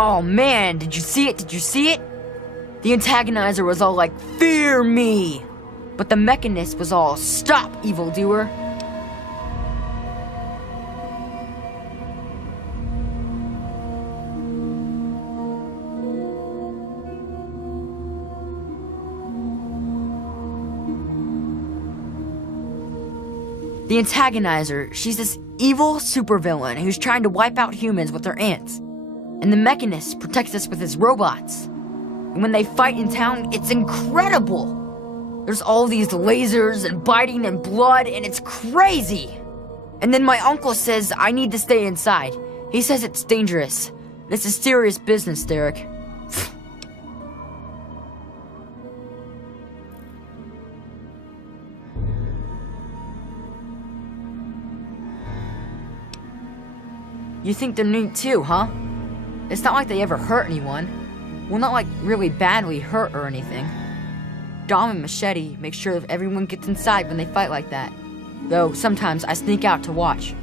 Oh man, did you see it? Did you see it? The antagonizer was all like, "Fear me!" But the Mechanist was all, "Stop, evildoer!" The Antagonizer, she's this evil supervillain who's trying to wipe out humans with her ants. And the Mechanist protects us with his robots. And when they fight in town, it's incredible! There's all these lasers and biting and blood, and it's crazy! And then my uncle says I need to stay inside. He says it's dangerous. This is serious business, Derek. You think they're neat too, huh? It's not like they ever hurt anyone. Well, not like really badly hurt or anything. Dom and Machete make sure that everyone gets inside when they fight like that. Though sometimes I sneak out to watch.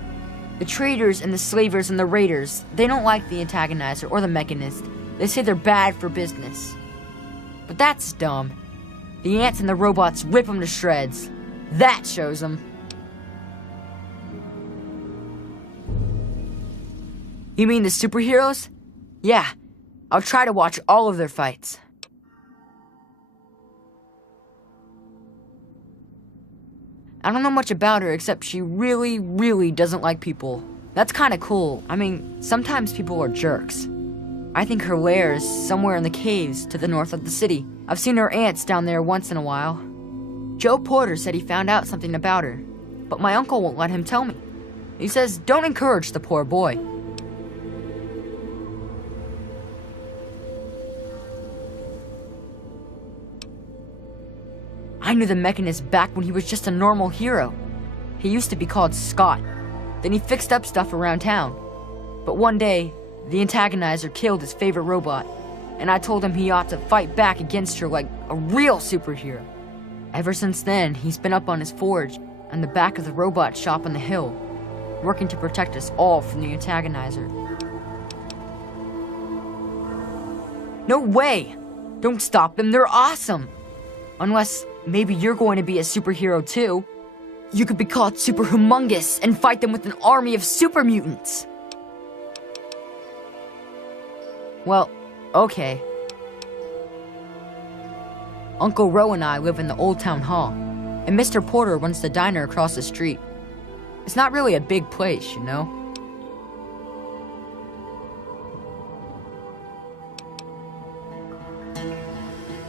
The traders and the slavers and the raiders, they don't like the Antagonizer or the Mechanist. They say they're bad for business. But that's dumb. The ants and the robots rip them to shreds. That shows them. You mean the superheroes? Yeah, I'll try to watch all of their fights. I don't know much about her except she really, really doesn't like people. That's kinda cool. I mean, sometimes people are jerks. I think her lair is somewhere in the caves to the north of the city. I've seen her ants down there once in a while. Joe Porter said he found out something about her, but my uncle won't let him tell me. He says don't encourage the poor boy. I knew the Mechanist back when he was just a normal hero. He used to be called Scott. Then he fixed up stuff around town. But one day, the Antagonizer killed his favorite robot, and I told him he ought to fight back against her like a real superhero. Ever since then, he's been up on his forge and the back of the robot shop on the hill, working to protect us all from the Antagonizer. No way! Don't stop them, they're awesome! Unless maybe you're going to be a superhero too. You could be called Super Humongous and fight them with an army of super mutants. Well, okay. Uncle Ro and I live in the Old Town Hall, and Mr. Porter runs the diner across the street. It's not really a big place, you know?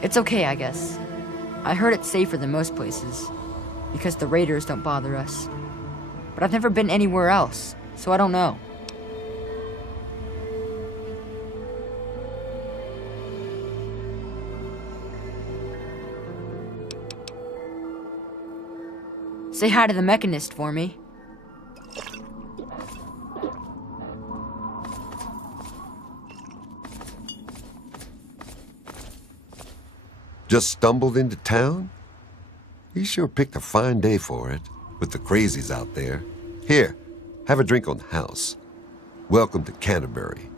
It's okay, I guess. I heard it's safer than most places, because the raiders don't bother us. But I've never been anywhere else, so I don't know. Say hi to the Mechanist for me. Just stumbled into town? You sure picked a fine day for it, with the crazies out there. Here, have a drink on the house. Welcome to Canterbury.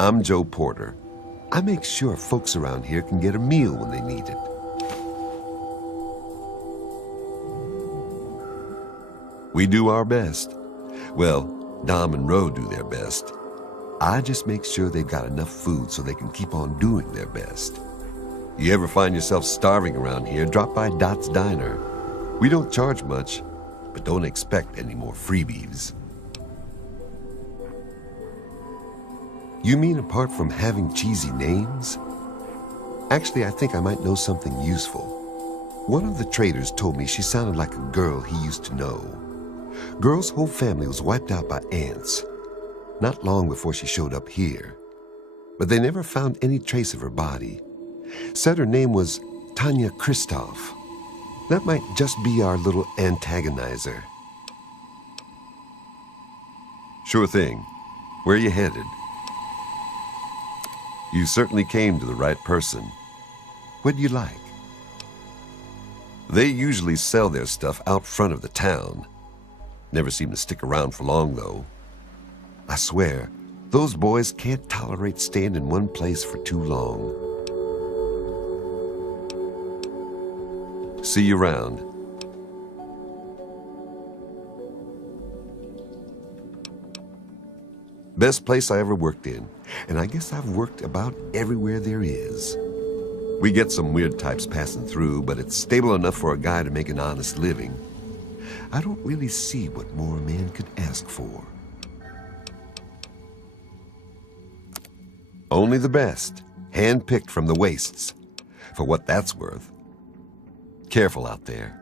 I'm Joe Porter. I make sure folks around here can get a meal when they need it. We do our best. Well, Dom and Ro do their best. I just make sure they've got enough food so they can keep on doing their best. You ever find yourself starving around here, drop by Dot's Diner. We don't charge much, but don't expect any more freebies. You mean apart from having cheesy names? Actually, I think I might know something useful. One of the traders told me she sounded like a girl he used to know. Girl's whole family was wiped out by ants, not long before she showed up here. But they never found any trace of her body. Said her name was Tanya Kristoff. That might just be our little Antagonizer. Sure thing. Where are you headed? You certainly came to the right person. What do you like? They usually sell their stuff out front of the town. Never seem to stick around for long, though. I swear, Those boys can't tolerate staying in one place for too long. See you around. Best place I ever worked in, and I guess I've worked about everywhere there is. We get some weird types passing through, but it's stable enough for a guy to make an honest living. I don't really see what more a man could ask for. Only the best, hand-picked from the wastes, for what that's worth. Careful out there.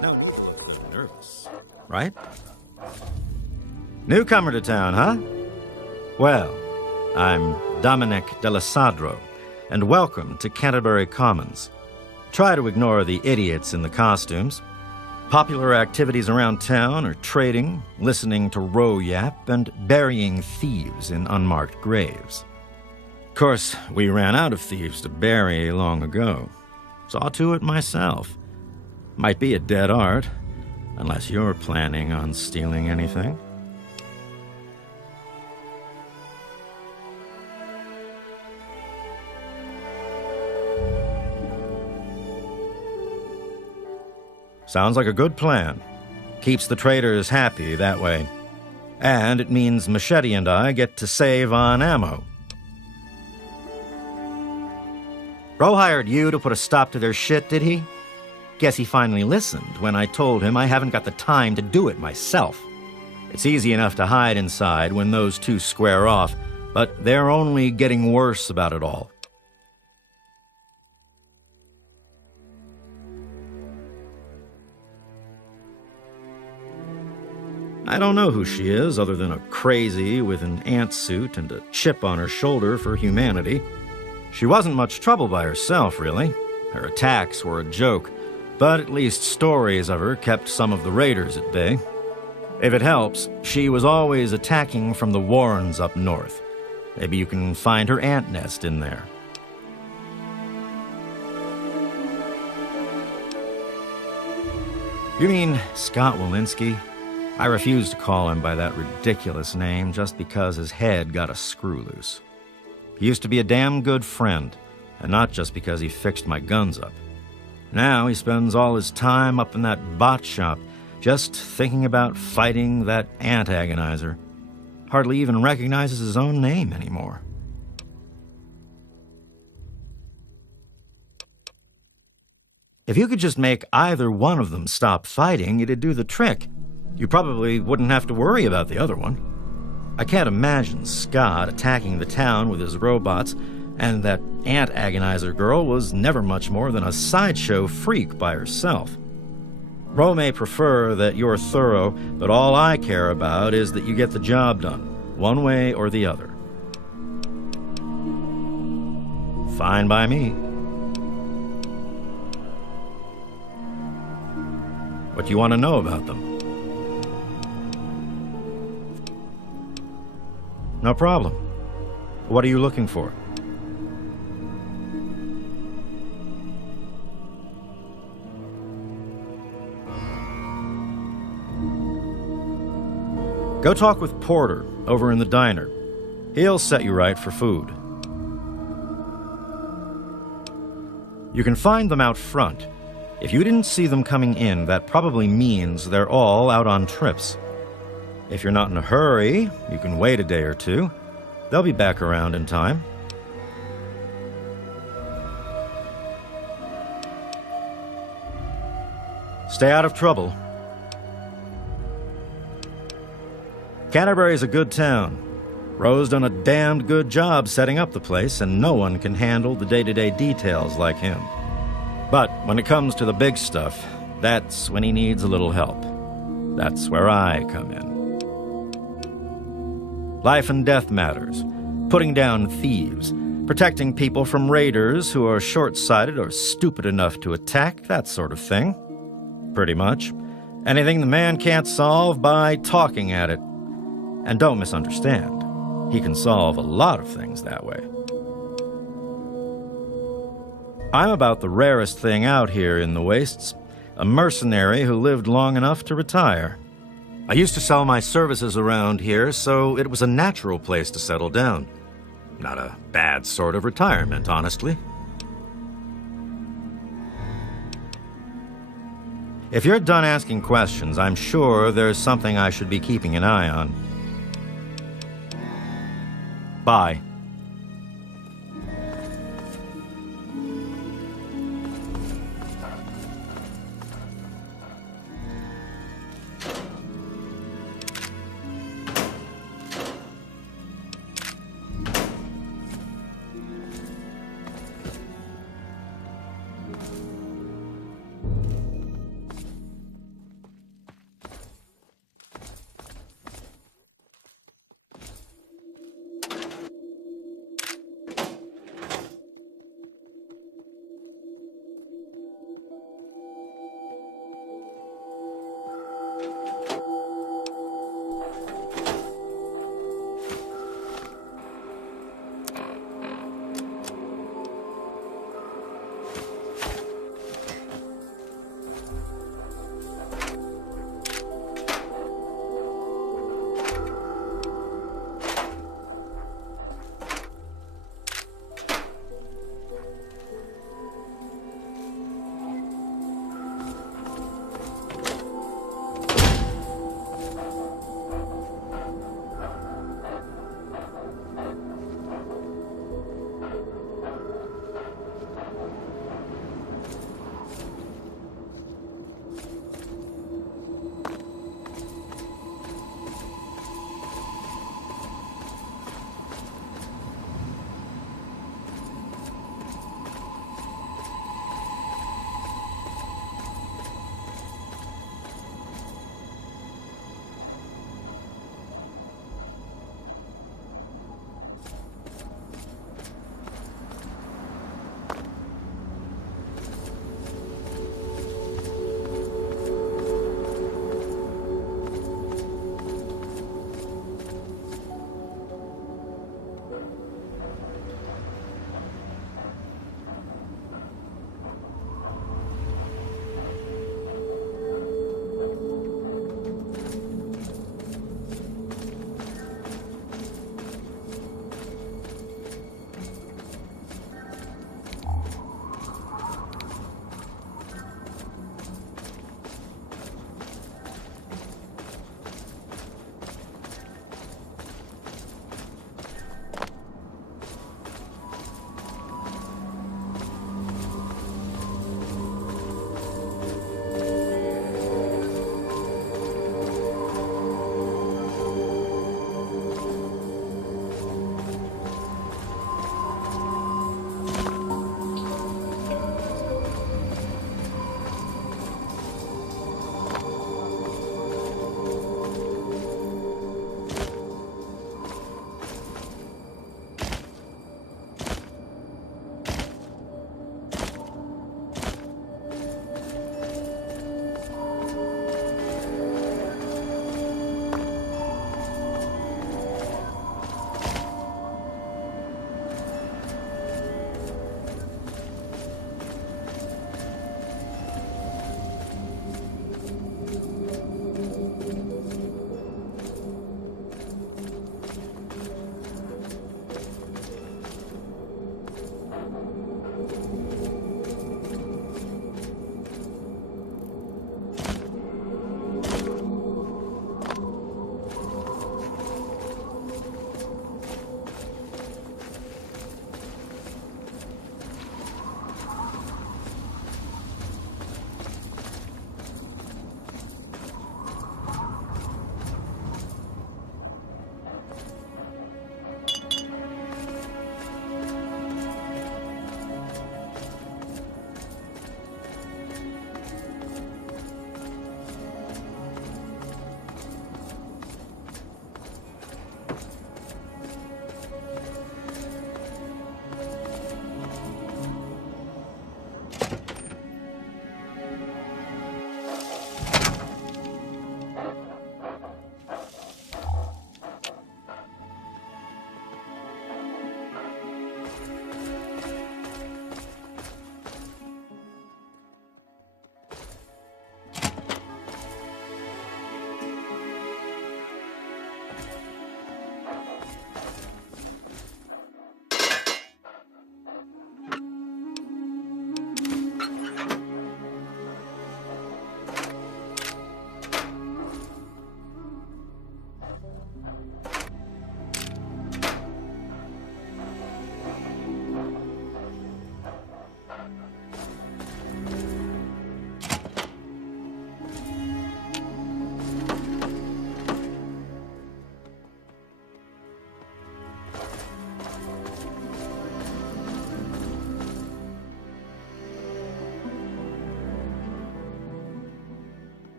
No, nervous, right? Newcomer to town, huh? Well, I'm Dominic Delasadro, and welcome to Canterbury Commons. Try to ignore the idiots in the costumes. Popular activities around town are trading, listening to row yap, and burying thieves in unmarked graves. Of course, we ran out of thieves to bury long ago. Saw to it myself. Might be a dead art, unless you're planning on stealing anything. Sounds like a good plan. Keeps the traders happy that way. And it means Machete and I get to save on ammo. Bro hired you to put a stop to their shit, did he? Guess he finally listened when I told him I haven't got the time to do it myself. It's easy enough to hide inside when those two square off, but they're only getting worse about it all. I don't know who she is other than a crazy with an ant suit and a chip on her shoulder for humanity. She wasn't much trouble by herself, really. Her attacks were a joke. But at least stories of her kept some of the raiders at bay. If it helps, she was always attacking from the Warrens up north. Maybe you can find her ant nest in there. You mean Scott Walensky? I refuse to call him by that ridiculous name just because his head got a screw loose. He used to be a damn good friend, and not just because he fixed my guns up. Now he spends all his time up in that bot shop, just thinking about fighting that ant-agonizer. Hardly even recognizes his own name anymore. If you could just make either one of them stop fighting, it'd do the trick. You probably wouldn't have to worry about the other one. I can't imagine Scott attacking the town with his robots, and that ant-agonizer girl was never much more than a sideshow freak by herself. Ro may prefer that you're thorough, but all I care about is that you get the job done, one way or the other. Fine by me. What do you want to know about them? No problem. What are you looking for? Go talk with Porter over in the diner. He'll set you right for food. You can find them out front. If you didn't see them coming in, that probably means they're all out on trips. If you're not in a hurry, you can wait a day or two. They'll be back around in time. Stay out of trouble. Canterbury's a good town. Ro's done a damned good job setting up the place, and no one can handle the day-to-day details like him. But when it comes to the big stuff, that's when he needs a little help. That's where I come in. Life and death matters, putting down thieves, protecting people from raiders who are short-sighted or stupid enough to attack, that sort of thing. Pretty much. Anything the man can't solve by talking at it. And don't misunderstand, he can solve a lot of things that way. I'm about the rarest thing out here in the wastes, a mercenary who lived long enough to retire. I used to sell my services around here, so it was a natural place to settle down. Not a bad sort of retirement, honestly. If you're done asking questions, I'm sure there's something I should be keeping an eye on. Bye.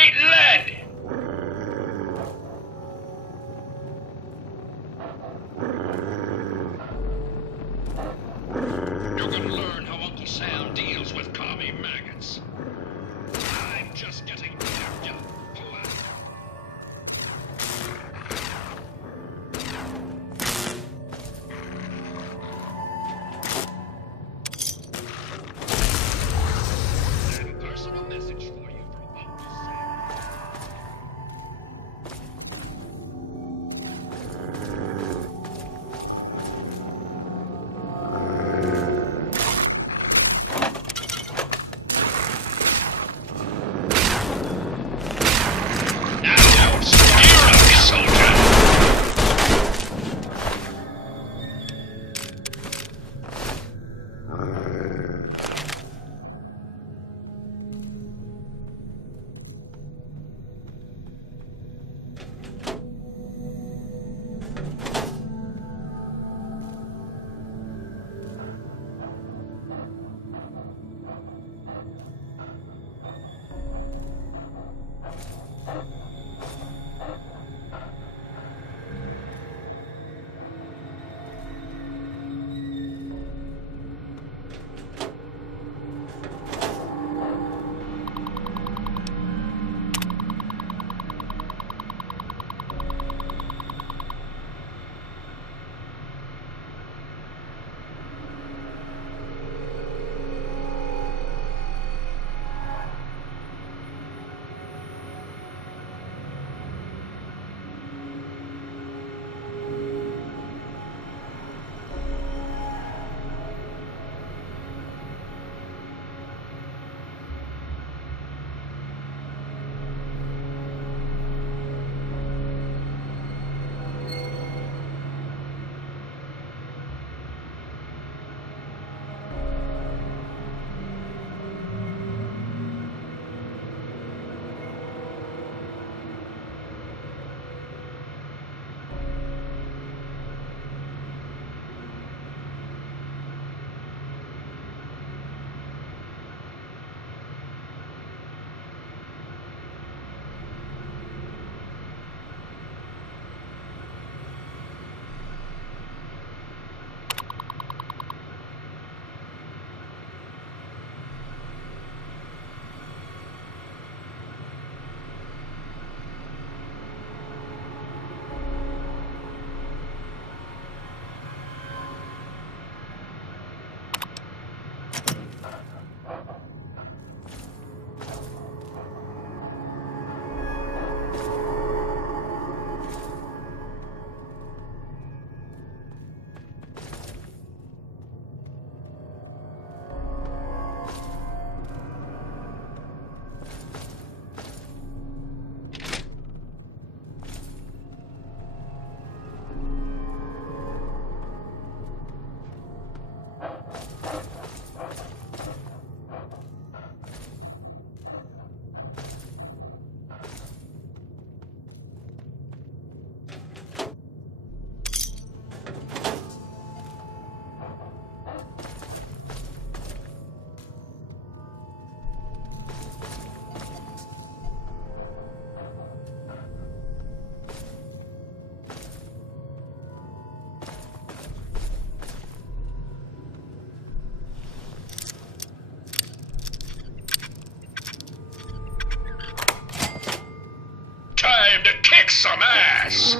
ain't lead! You're gonna learn how Uncle Sam deals with commie maggots. I'm just getting near you. Pull out. And personal message for you from Uncle Sam. Now don't scare us, soldier! Time to kick some ass!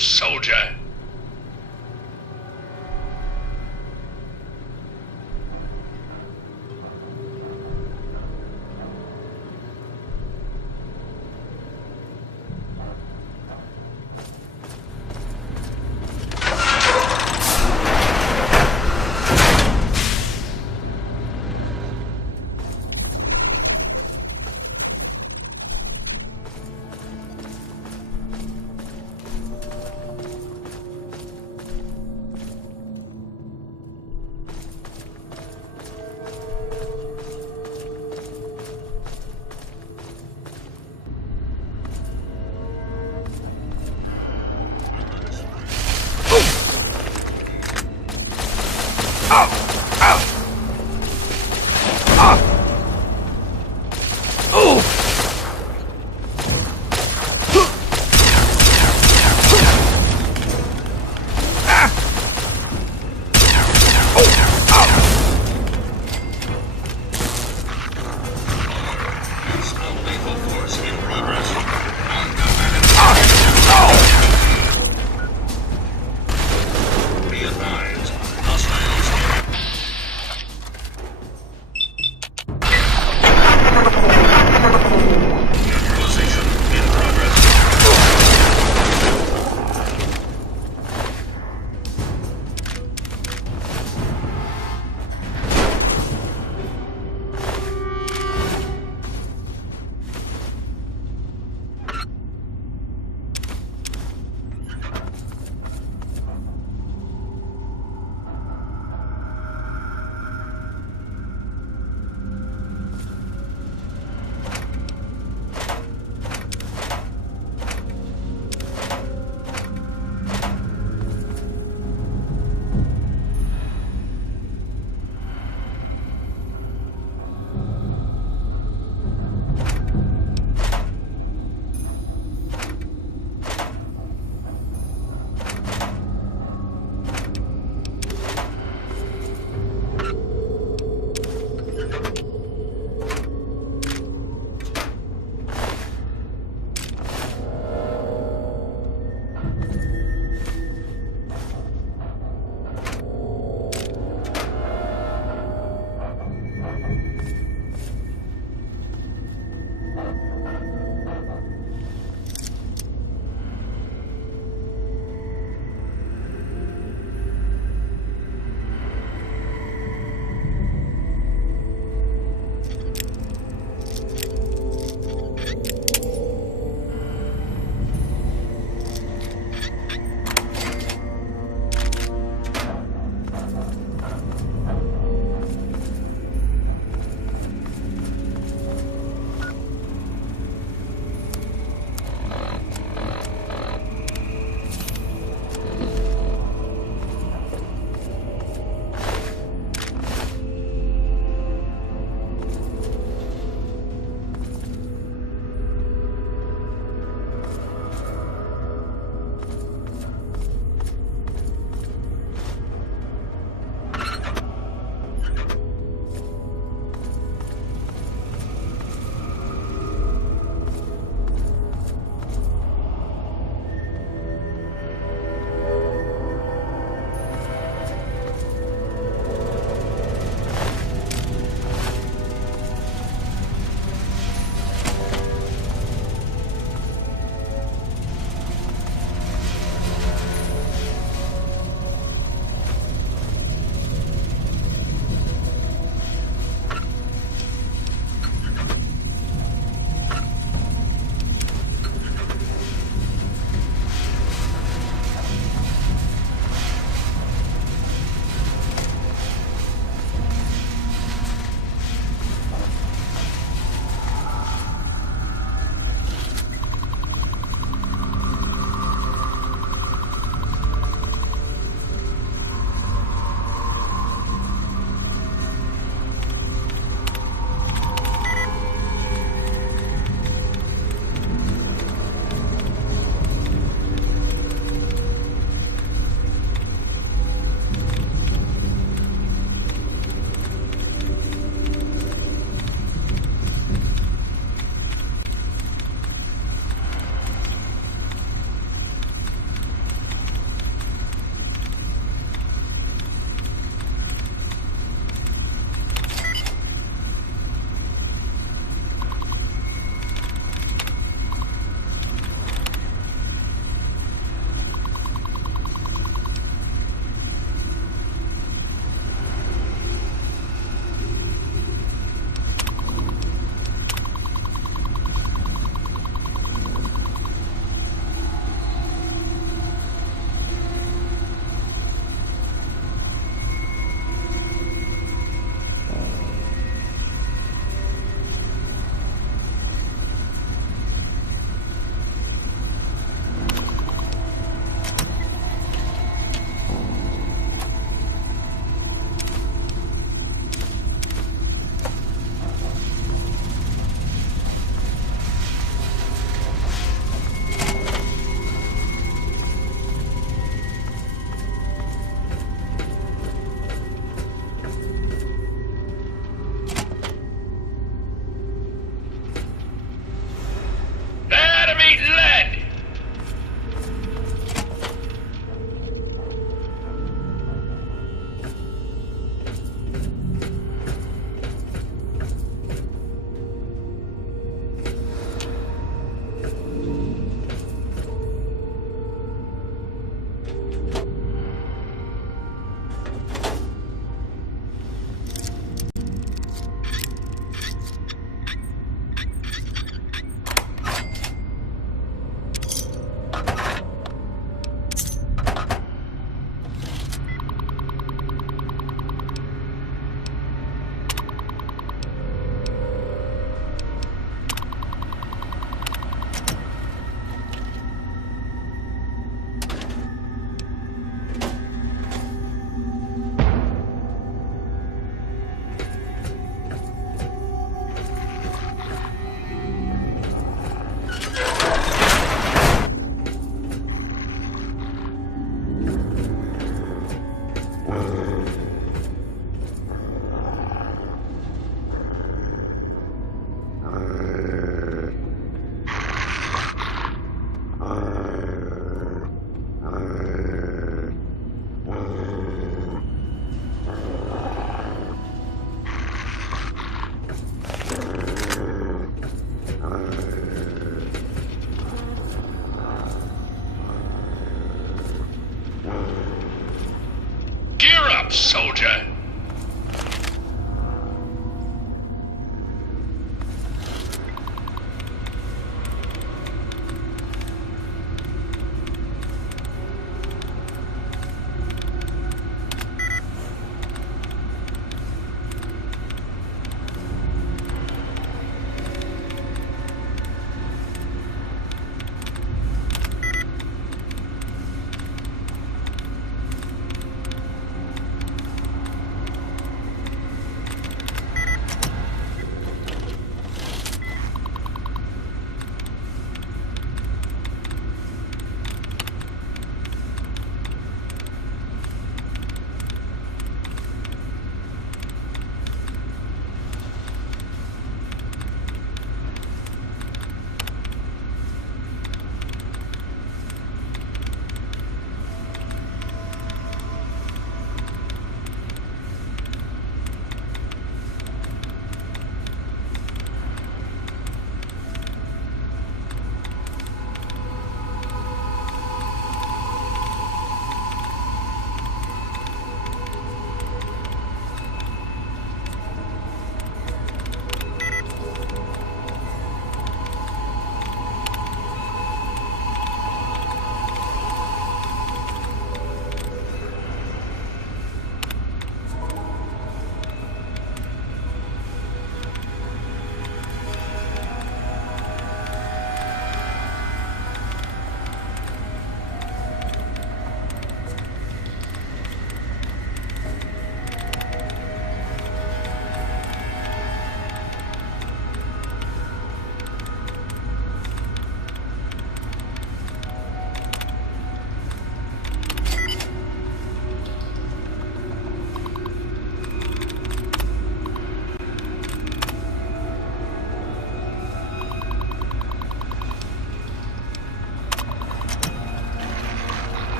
up, soldier!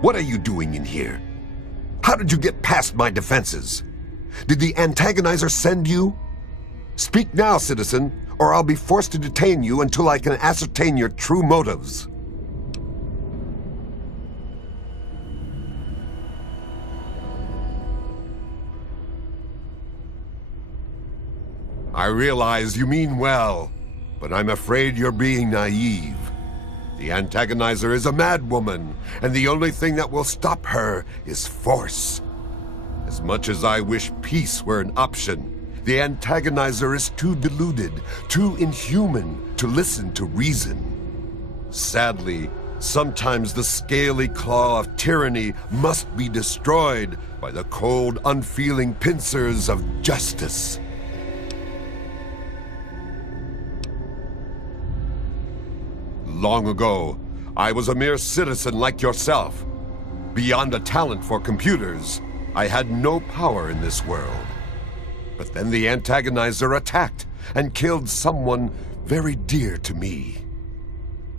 What are you doing in here? How did you get past my defenses? Did the antagonizer send you? Speak now, citizen, or I'll be forced to detain you until I can ascertain your true motives. I realize you mean well, but I'm afraid you're being naive. The antagonizer is a madwoman, and the only thing that will stop her is force. As much as I wish peace were an option, the antagonizer is too deluded, too inhuman to listen to reason. Sadly, sometimes the scaly claw of tyranny must be destroyed by the cold, unfeeling pincers of justice. Long ago, I was a mere citizen like yourself. Beyond a talent for computers, I had no power in this world. But then the antagonizer attacked and killed someone very dear to me.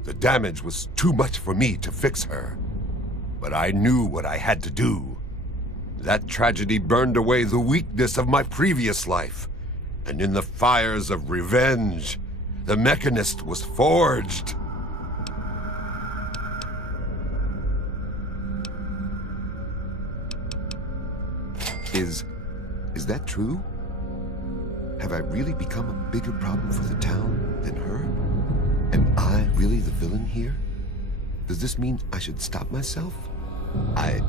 The damage was too much for me to fix her, but I knew what I had to do. That tragedy burned away the weakness of my previous life, and in the fires of revenge, the Mechanist was forged. Is that true? Have I really become a bigger problem for the town than her? Am I really the villain here? Does this mean I should stop myself? I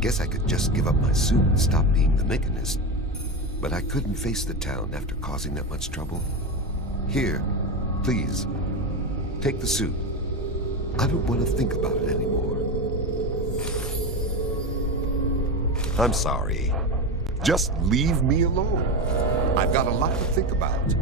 guess I could just give up my suit and stop being the Mechanist. But I couldn't face the town after causing that much trouble. Here, please, take the suit. I don't want to think about it anymore. I'm sorry. Just leave me alone. I've got a lot to think about.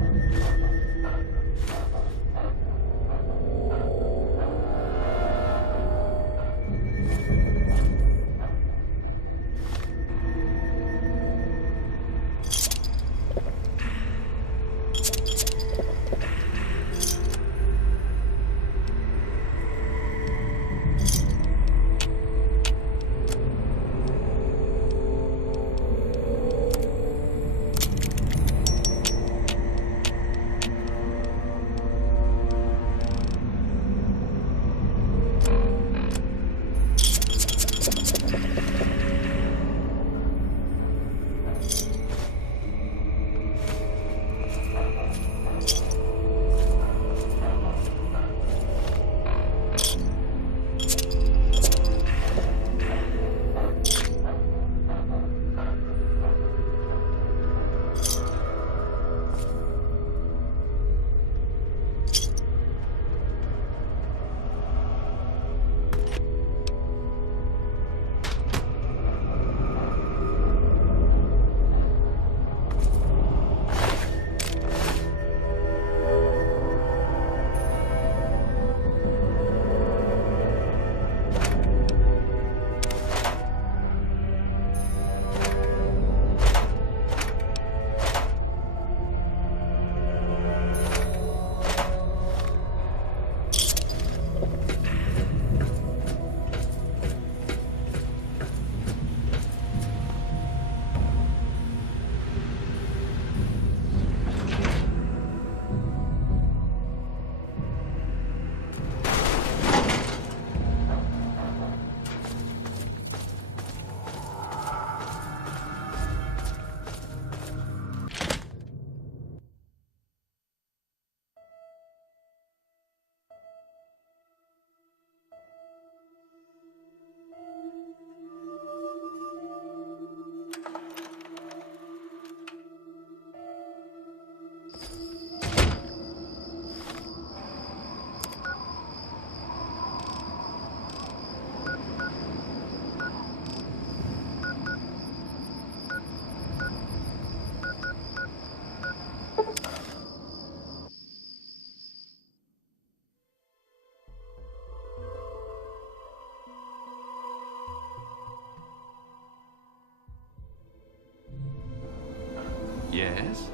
Yes?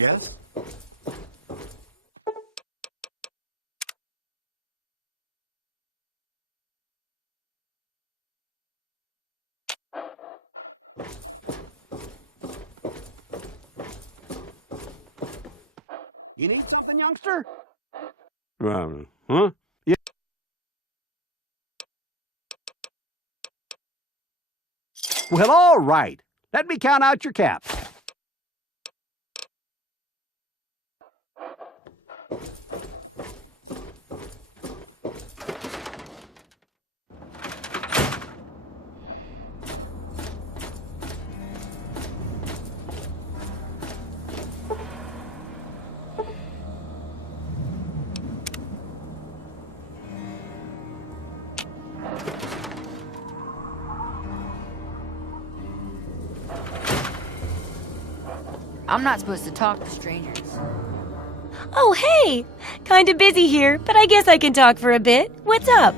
Yes? You need something, youngster? Huh? Yeah. Well, all right. Let me count out your caps. I'm not supposed to talk to strangers. Oh, hey! Kinda busy here, but I guess I can talk for a bit. What's up?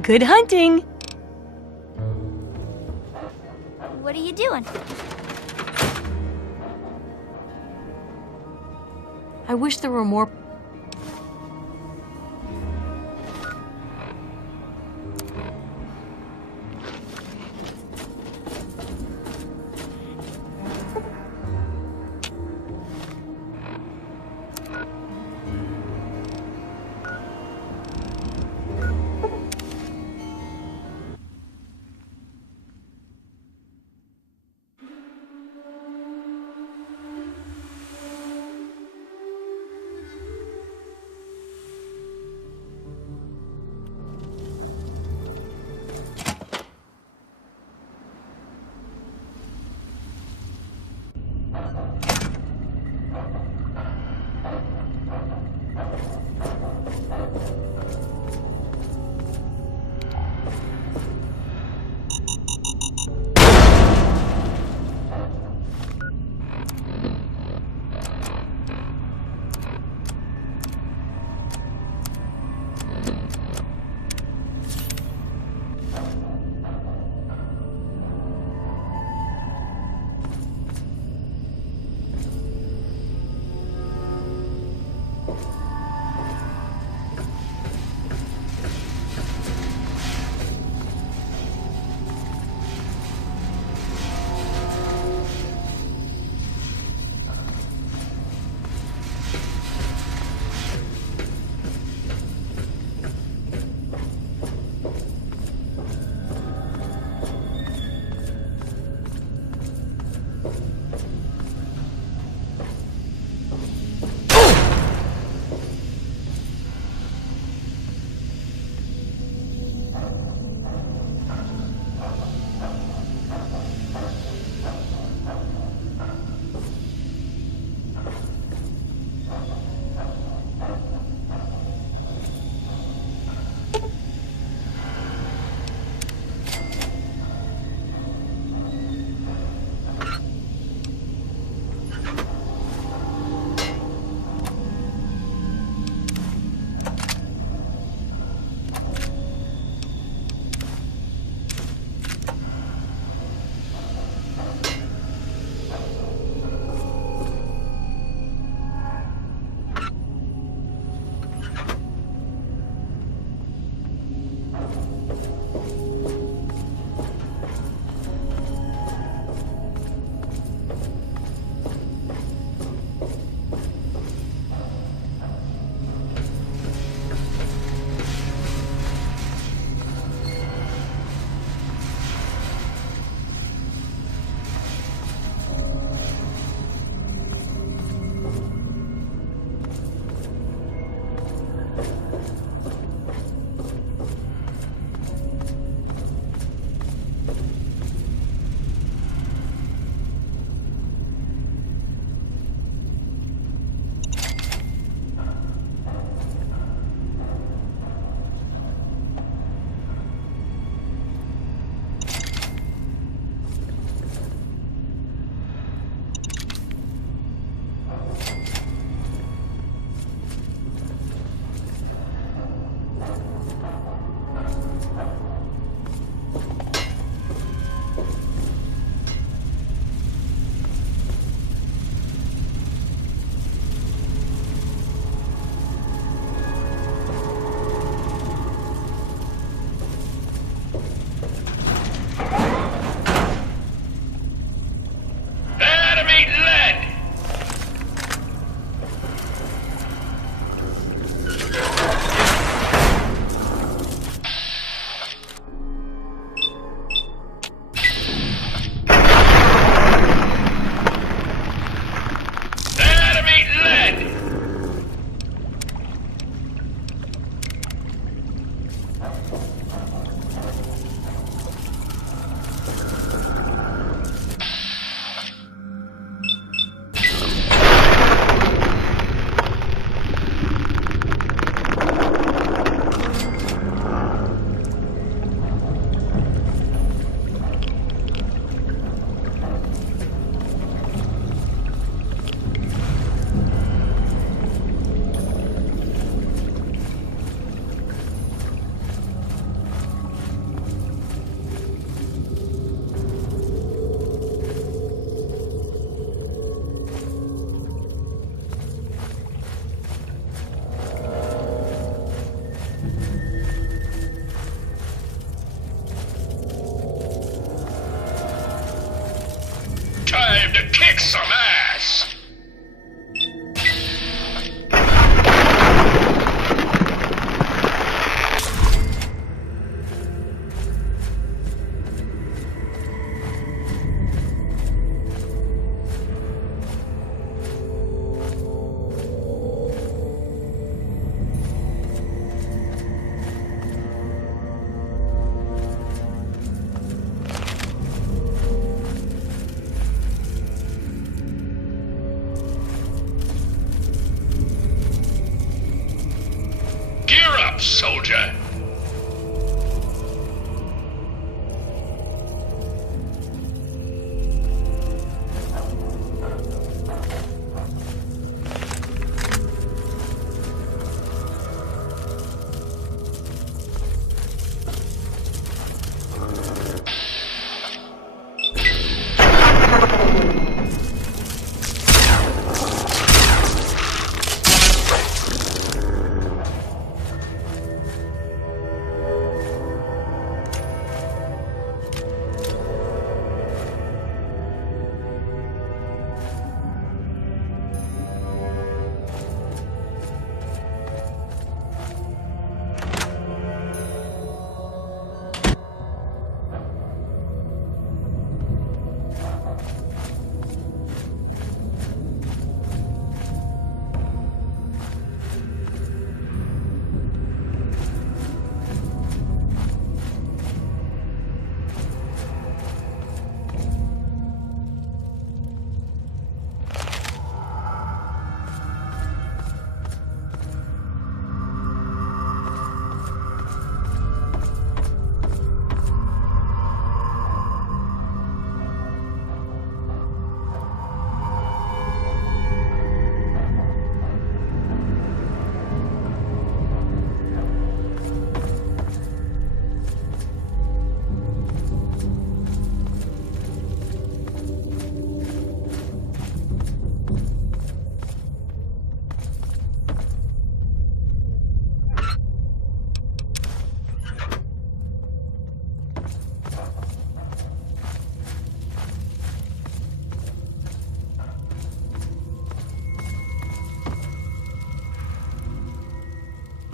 Good hunting! What are you doing? I wish there were more. up, soldier.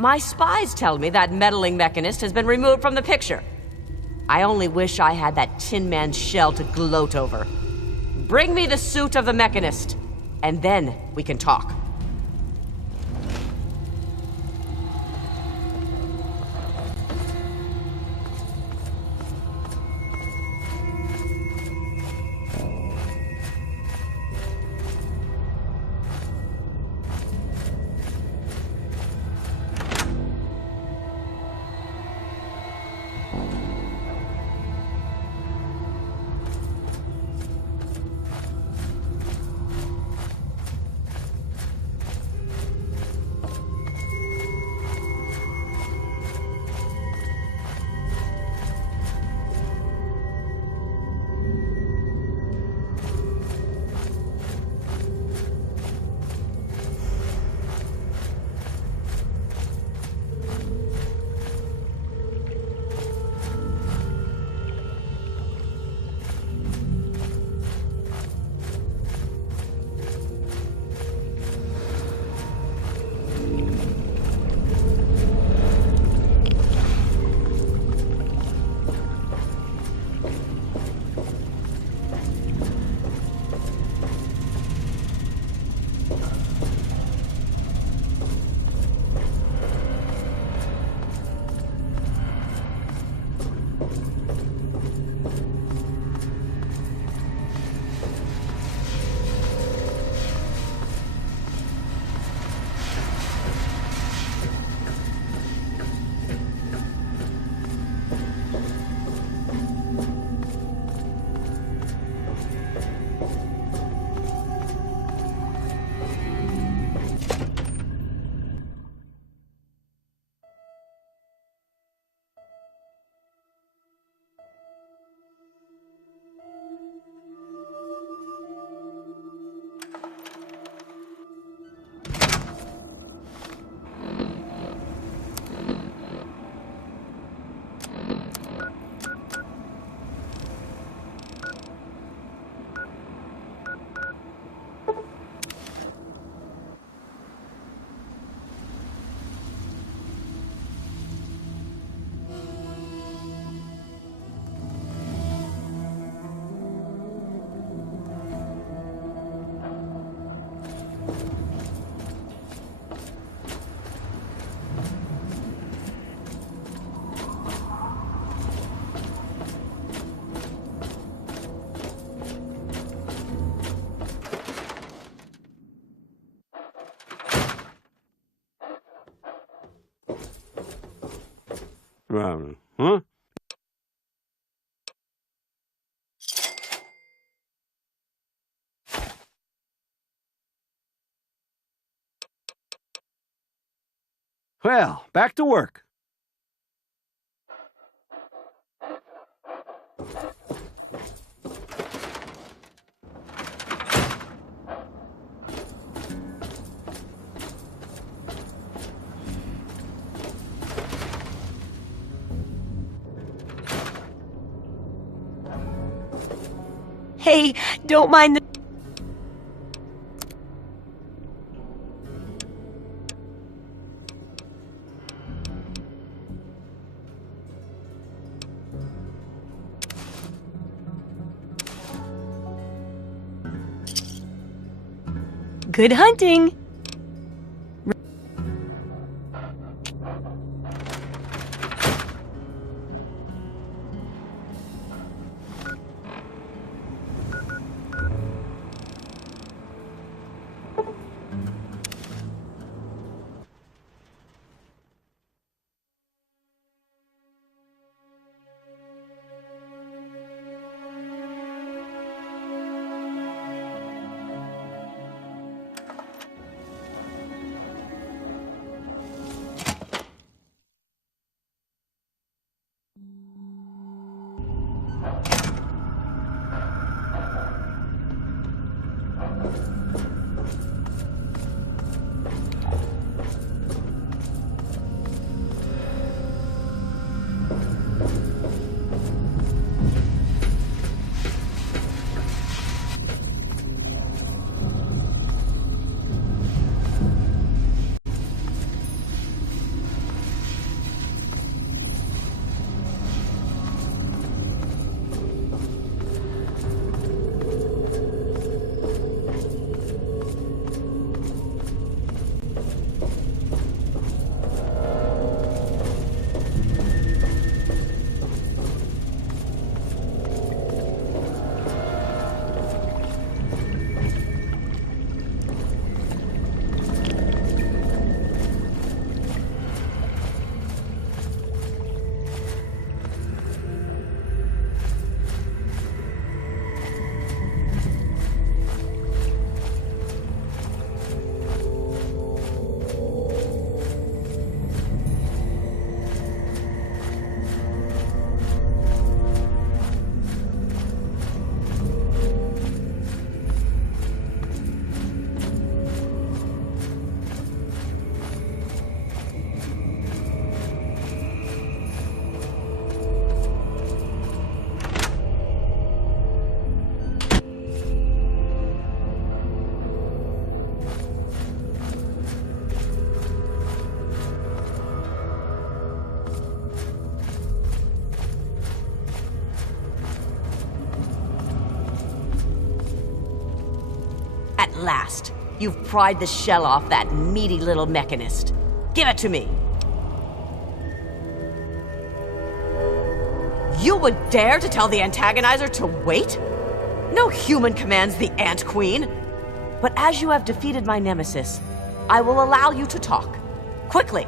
My spies tell me that meddling mechanist has been removed from the picture. I only wish I had that Tin Man's shell to gloat over. Bring me the suit of the mechanist, and then we can talk. Huh? Well, back to work. Hey, don't mind the... Good hunting! At last, you've pried the shell off that meaty little mechanist. Give it to me. You would dare to tell the antagonizer to wait? No human commands the Ant Queen. But as you have defeated my nemesis, I will allow you to talk. Quickly.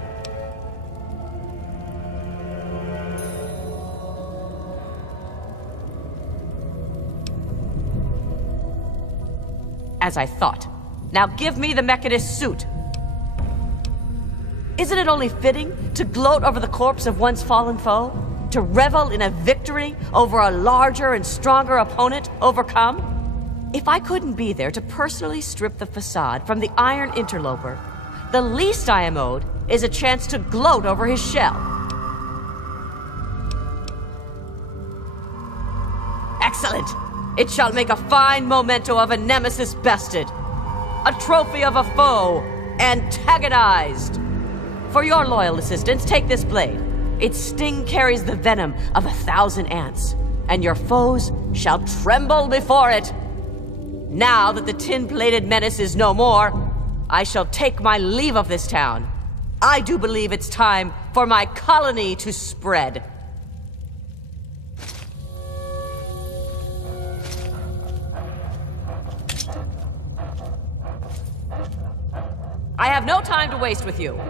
As I thought. Now give me the mechanist's suit. Isn't it only fitting to gloat over the corpse of one's fallen foe? To revel in a victory over a larger and stronger opponent overcome? If I couldn't be there to personally strip the facade from the iron interloper, the least I am owed is a chance to gloat over his shell. Excellent! It shall make a fine memento of a nemesis bested, a trophy of a foe antagonized. For your loyal assistance, take this blade. Its sting carries the venom of 1,000 ants, and your foes shall tremble before it. Now that the tin-plated menace is no more, I shall take my leave of this town. I do believe it's time for my colony to spread. I have no time to waste with you.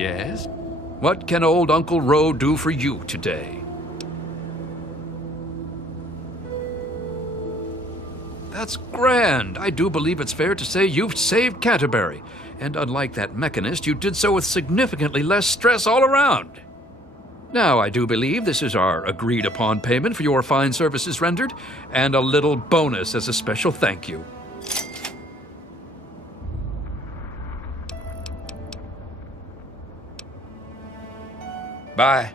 Yes? What can old Uncle Ro do for you today? That's grand. I do believe it's fair to say you've saved Canterbury. And unlike that mechanist, you did so with significantly less stress all around. Now, I do believe this is our agreed-upon payment for your fine services rendered, and a little bonus as a special thank you. Bye.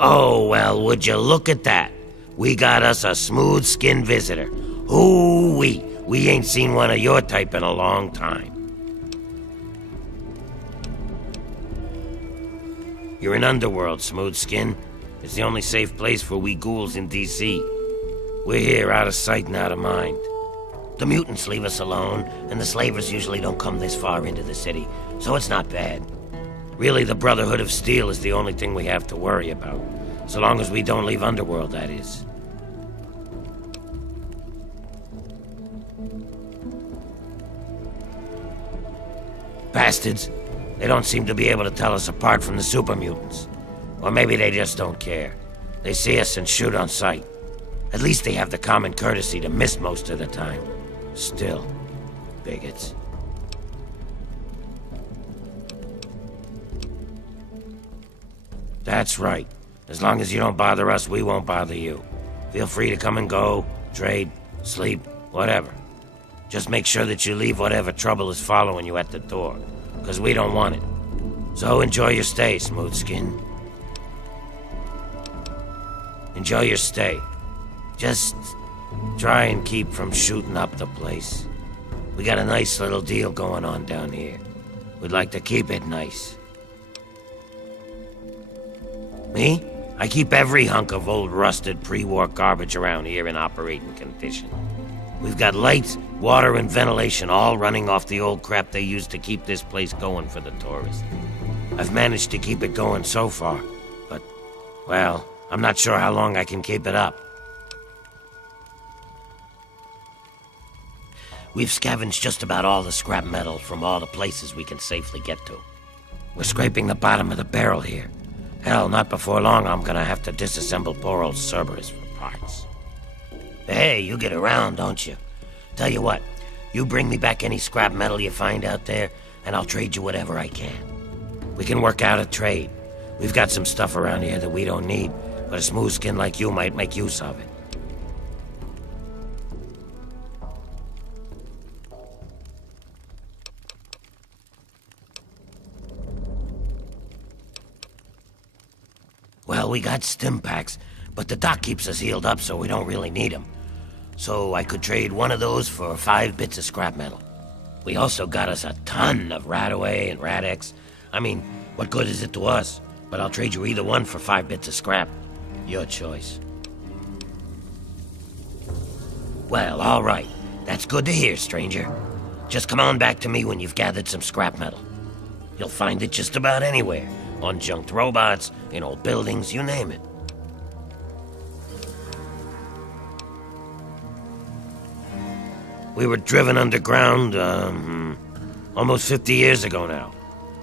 Oh, well, would you look at that? We got us a smooth-skinned visitor. Ooh-wee. We ain't seen one of your type in a long time. You're in Underworld, Smoothskin. It's the only safe place for we ghouls in D.C. We're here out of sight and out of mind. The mutants leave us alone, and the slavers usually don't come this far into the city, so it's not bad. Really, the Brotherhood of Steel is the only thing we have to worry about. So long as we don't leave Underworld, that is. Bastards. They don't seem to be able to tell us apart from the super mutants. Or maybe they just don't care. They see us and shoot on sight. At least they have the common courtesy to miss most of the time. Still, bigots. That's right. As long as you don't bother us, we won't bother you. Feel free to come and go, trade, sleep, whatever. Just make sure that you leave whatever trouble is following you at the door, because we don't want it. So enjoy your stay, Smoothskin. Enjoy your stay. Just try and keep from shooting up the place. We got a nice little deal going on down here. We'd like to keep it nice. Me? I keep every hunk of old rusted pre-war garbage around here in operating condition. We've got lights, water, and ventilation all running off the old crap they used to keep this place going for the tourists. I've managed to keep it going so far, but, well, I'm not sure how long I can keep it up. We've scavenged just about all the scrap metal from all the places we can safely get to. We're scraping the bottom of the barrel here. Hell, not before long I'm gonna have to disassemble poor old Cerberus for parts. Hey, you get around, don't you? Tell you what, you bring me back any scrap metal you find out there, and I'll trade you whatever I can. We can work out a trade. We've got some stuff around here that we don't need, but a smooth skin like you might make use of it. Well, we got stim packs, but the doc keeps us healed up so we don't really need them. So I could trade one of those for 5 bits of scrap metal. We also got us a ton of Radaway and Rad-X. I mean, what good is it to us? But I'll trade you either one for 5 bits of scrap. Your choice. Well, all right. That's good to hear, stranger. Just come on back to me when you've gathered some scrap metal. You'll find it just about anywhere. On junked robots, in old buildings, you name it. We were driven underground, almost 50 years ago now.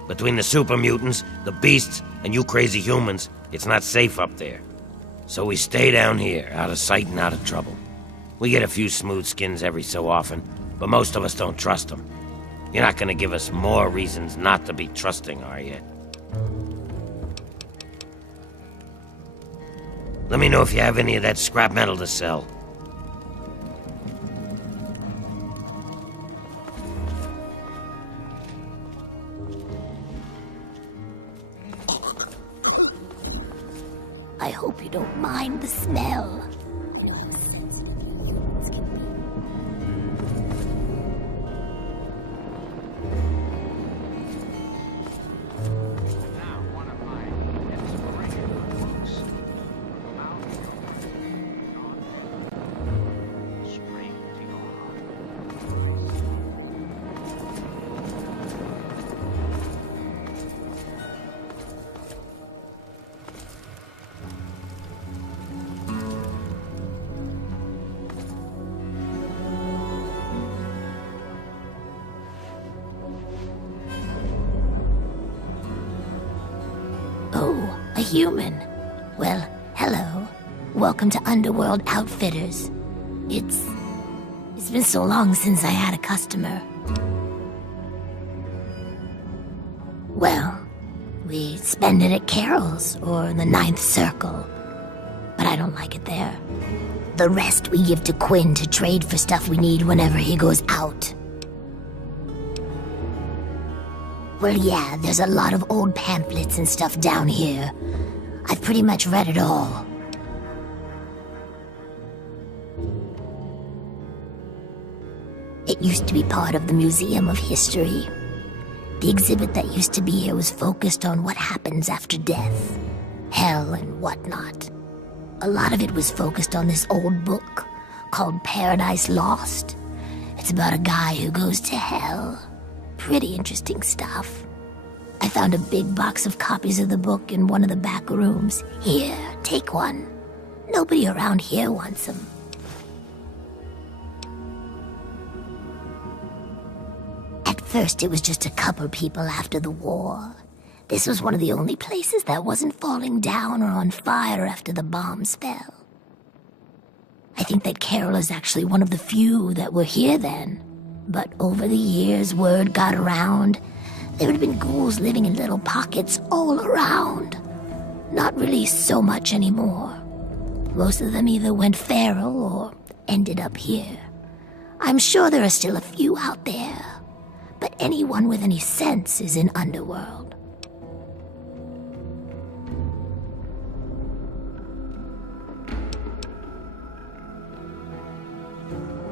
Between the super mutants, the beasts, and you crazy humans, it's not safe up there. So we stay down here, out of sight and out of trouble. We get a few smooth skins every so often, but most of us don't trust them. You're not gonna give us more reasons not to be trusting, are you? Let me know if you have any of that scrap metal to sell. I hope you don't mind the smell. Oh, a human. Well, hello. Welcome to Underworld Outfitters. It's been so long since I had a customer. Well, we spend it at Carol's or the Ninth Circle, but I don't like it there. The rest we give to Quinn to trade for stuff we need whenever he goes out. Well, yeah, there's a lot of old pamphlets and stuff down here. I've pretty much read it all. It used to be part of the Museum of History. The exhibit that used to be here was focused on what happens after death, hell and whatnot. A lot of it was focused on this old book called Paradise Lost. It's about a guy who goes to hell. Pretty interesting stuff. I found a big box of copies of the book in one of the back rooms. Here, take one. Nobody around here wants them. At first, it was just a couple people after the war. This was one of the only places that wasn't falling down or on fire after the bombs fell. I think that Carol is actually one of the few that were here then. But over the years, word got around. There had been ghouls living in little pockets all around. Not really so much anymore. Most of them either went feral or ended up here. I'm sure there are still a few out there. But anyone with any sense is in Underworld.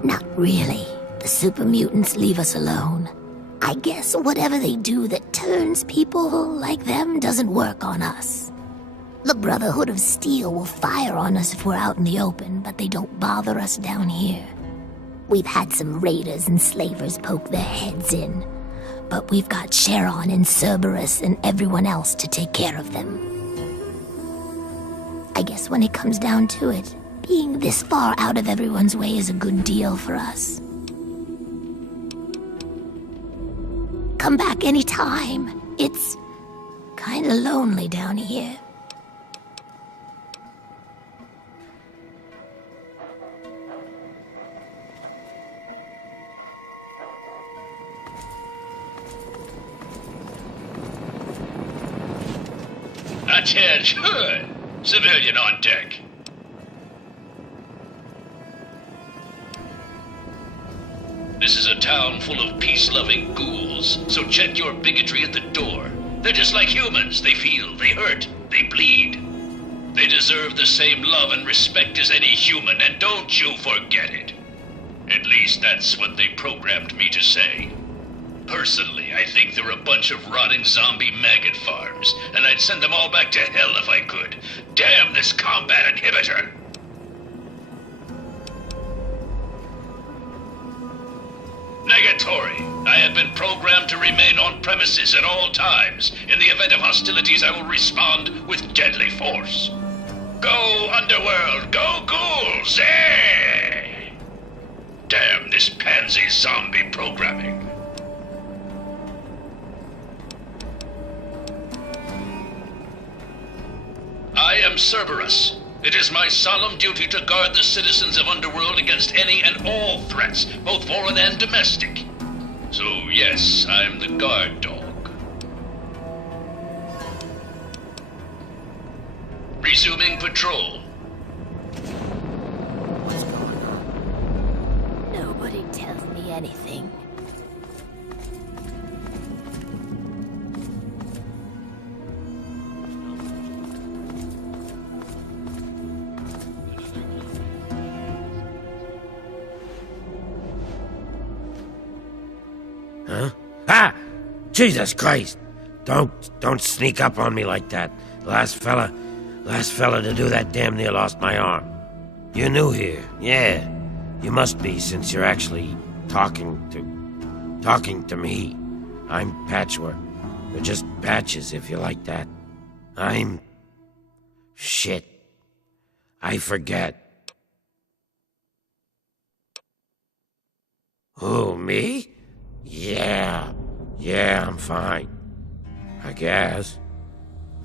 Not really. The super mutants leave us alone. I guess whatever they do that turns people like them doesn't work on us. The Brotherhood of Steel will fire on us if we're out in the open, but they don't bother us down here. We've had some raiders and slavers poke their heads in, but we've got Charon and Cerberus and everyone else to take care of them. I guess when it comes down to it, being this far out of everyone's way is a good deal for us. Come back anytime. It's kinda lonely down here. Attention! Civilian on deck. This is a town full of peace-loving ghouls, so check your bigotry at the door. They're just like humans. They feel, they hurt, they bleed. They deserve the same love and respect as any human, and don't you forget it. At least that's what they programmed me to say. Personally, I think they're a bunch of rotting zombie maggot farms, and I'd send them all back to hell if I could. Damn this combat inhibitor! Negatory. I have been programmed to remain on premises at all times. In the event of hostilities, I will respond with deadly force. Go, Underworld! Go, ghouls! Eh! Damn this pansy zombie programming. I am Cerberus. It is my solemn duty to guard the citizens of Underworld against any and all threats, both foreign and domestic. So yes, I'm the guard dog. Resuming patrol. What's going on? Nobody tells me anything. Huh? Ah! Jesus Christ! Don't sneak up on me like that. Last fella to do that damn near lost my arm. You're new here. Yeah. You must be, since you're actually talking to me. I'm Patchwork. Or just Patches, if you like that. Shit. I forget. Who, me? Yeah, I'm fine. I guess.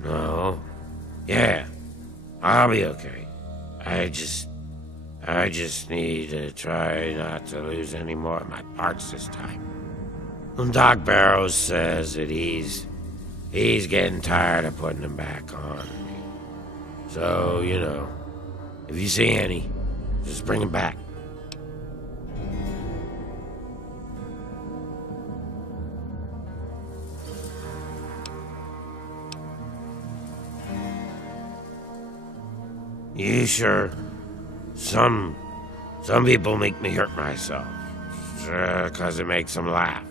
No. Yeah, I'll be okay. I just need to try not to lose any more of my parts this time. And Doc Barrows says that he's getting tired of putting them back on. So, you know, if you see any, just bring them back. sure. Some people make me hurt myself. 'Cause it makes them laugh.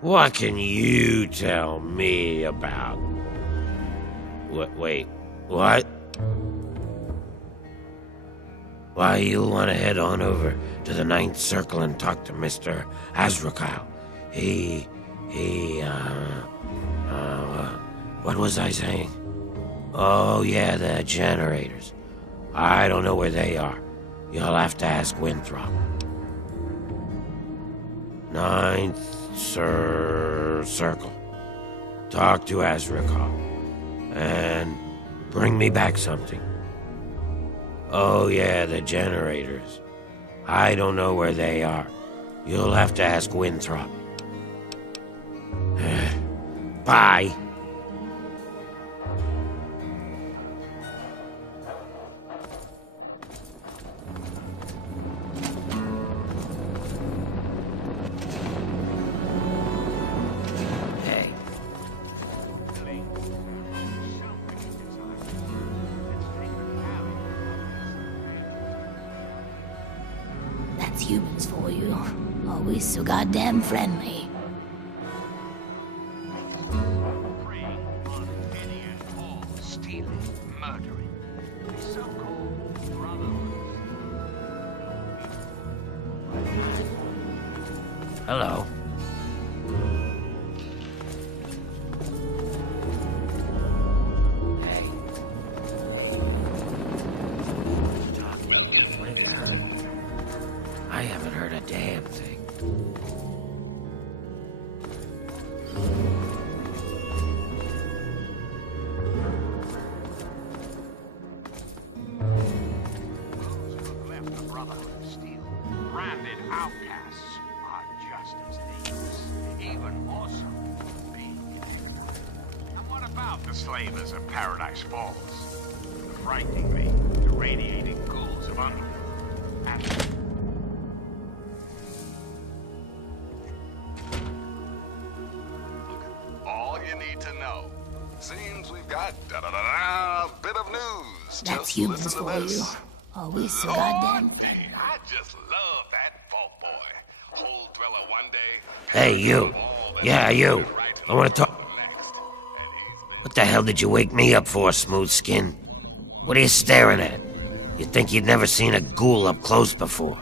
What can you tell me about... Wait, what? Why, you'll want to head on over to the Ninth Circle and talk to Mr. Azrakal. What was I saying? Oh, yeah, the generators. I don't know where they are. You'll have to ask Winthrop. Ninth Circle. Talk to Azrakal. And bring me back something. Oh, yeah, the generators. I don't know where they are. You'll have to ask Winthrop. Bye. That's humans for you. Always so goddamn friendly. Hello. Hey. Talk. What have you heard? I haven't heard a damn thing. Branded outcasts are just as dangerous, even more so than being ignorant. And what about the slavers of Paradise Falls? The frighteningly irradiating ghouls of Underworld. And all you need to know. Seems we've got a bit of news. That's humans for you. Always so goddamn... I just love that vault boy. Hole dweller one day. Hey, you. Yeah, you. I want to talk... What the hell did you wake me up for, Smooth Skin? What are you staring at? You'd think you'd never seen a ghoul up close before.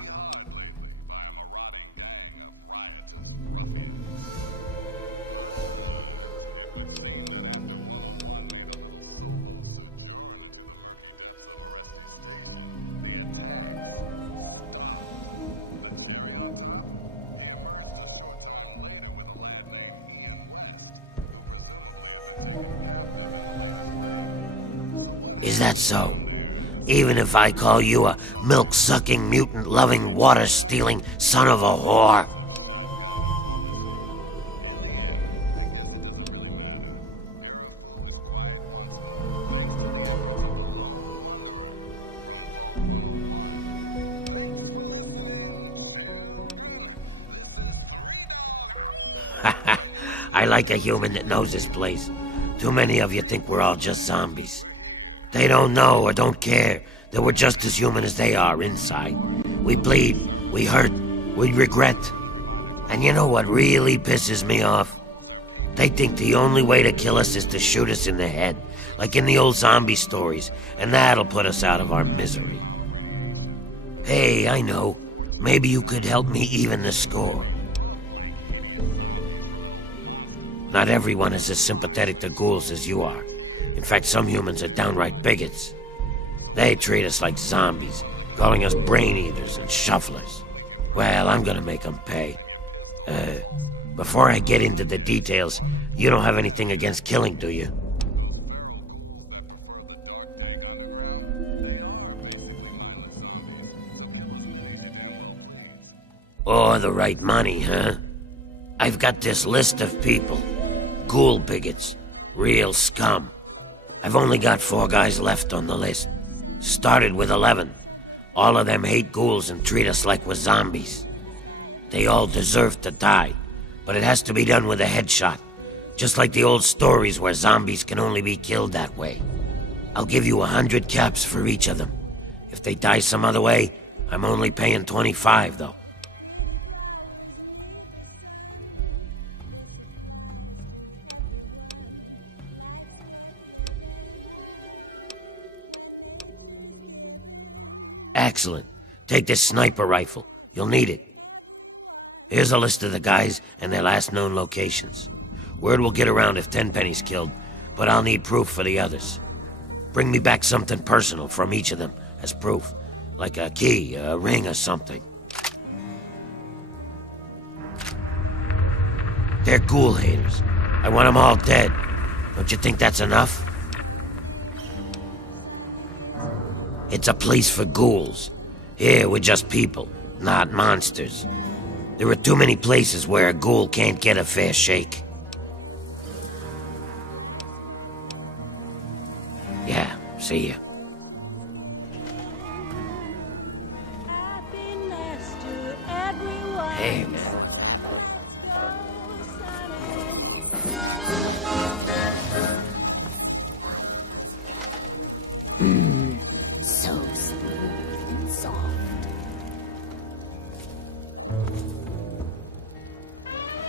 Is that so? Even if I call you a milk-sucking, mutant-loving, water-stealing son of a whore? I like a human that knows his place. Too many of you think we're all just zombies. They don't know or don't care that we're just as human as they are inside. We bleed, we hurt, we regret. And you know what really pisses me off? They think the only way to kill us is to shoot us in the head, like in the old zombie stories, and that'll put us out of our misery. Hey, I know. Maybe you could help me even the score. Not everyone is as sympathetic to ghouls as you are. In fact, some humans are downright bigots. They treat us like zombies, calling us brain eaters and shufflers. Well, I'm gonna make them pay. Before I get into the details, you don't have anything against killing, do you? Or the right money, huh? I've got this list of people. Ghoul bigots. Real scum. I've only got 4 guys left on the list. Started with 11. All of them hate ghouls and treat us like we're zombies. They all deserve to die, but it has to be done with a headshot. Just like the old stories where zombies can only be killed that way. I'll give you 100 caps for each of them. If they die some other way, I'm only paying 25, though. Excellent. Take this sniper rifle. You'll need it. Here's a list of the guys and their last known locations. Word will get around if Tenpenny's killed, but I'll need proof for the others. Bring me back something personal from each of them as proof, like a key, a ring, or something. They're ghoul haters. I want them all dead. Don't you think that's enough? It's a place for ghouls. Here, we're just people, not monsters. There are too many places where a ghoul can't get a fair shake. Yeah, see ya. Hey, man. So smooth and soft.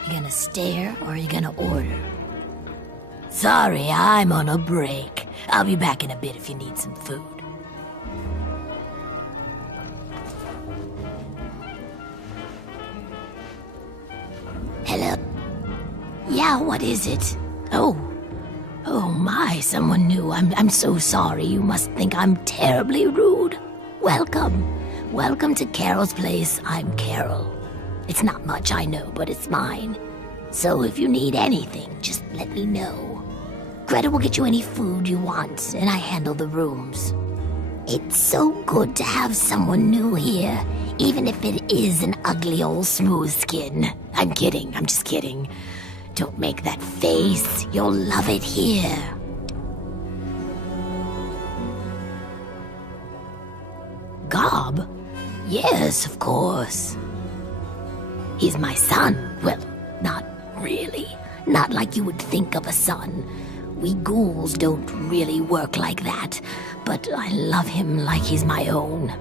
You gonna stare or are you gonna order? Sorry, I'm on a break. I'll be back in a bit if you need some food. Hello? Yeah, what is it? Oh my, someone new. I'm so sorry. You must think I'm terribly rude. Welcome to Carol's place. I'm Carol. It's not much, I know, but it's mine. So if you need anything, just let me know. Greta will get you any food you want, and I handle the rooms. It's so good to have someone new here, even if it is an ugly old smooth skin. I'm kidding, I'm just kidding. Don't make that face. You'll love it here. Gob? Yes, of course. He's my son. Well, not really. Not like you would think of a son. We ghouls don't really work like that, but I love him like he's my own.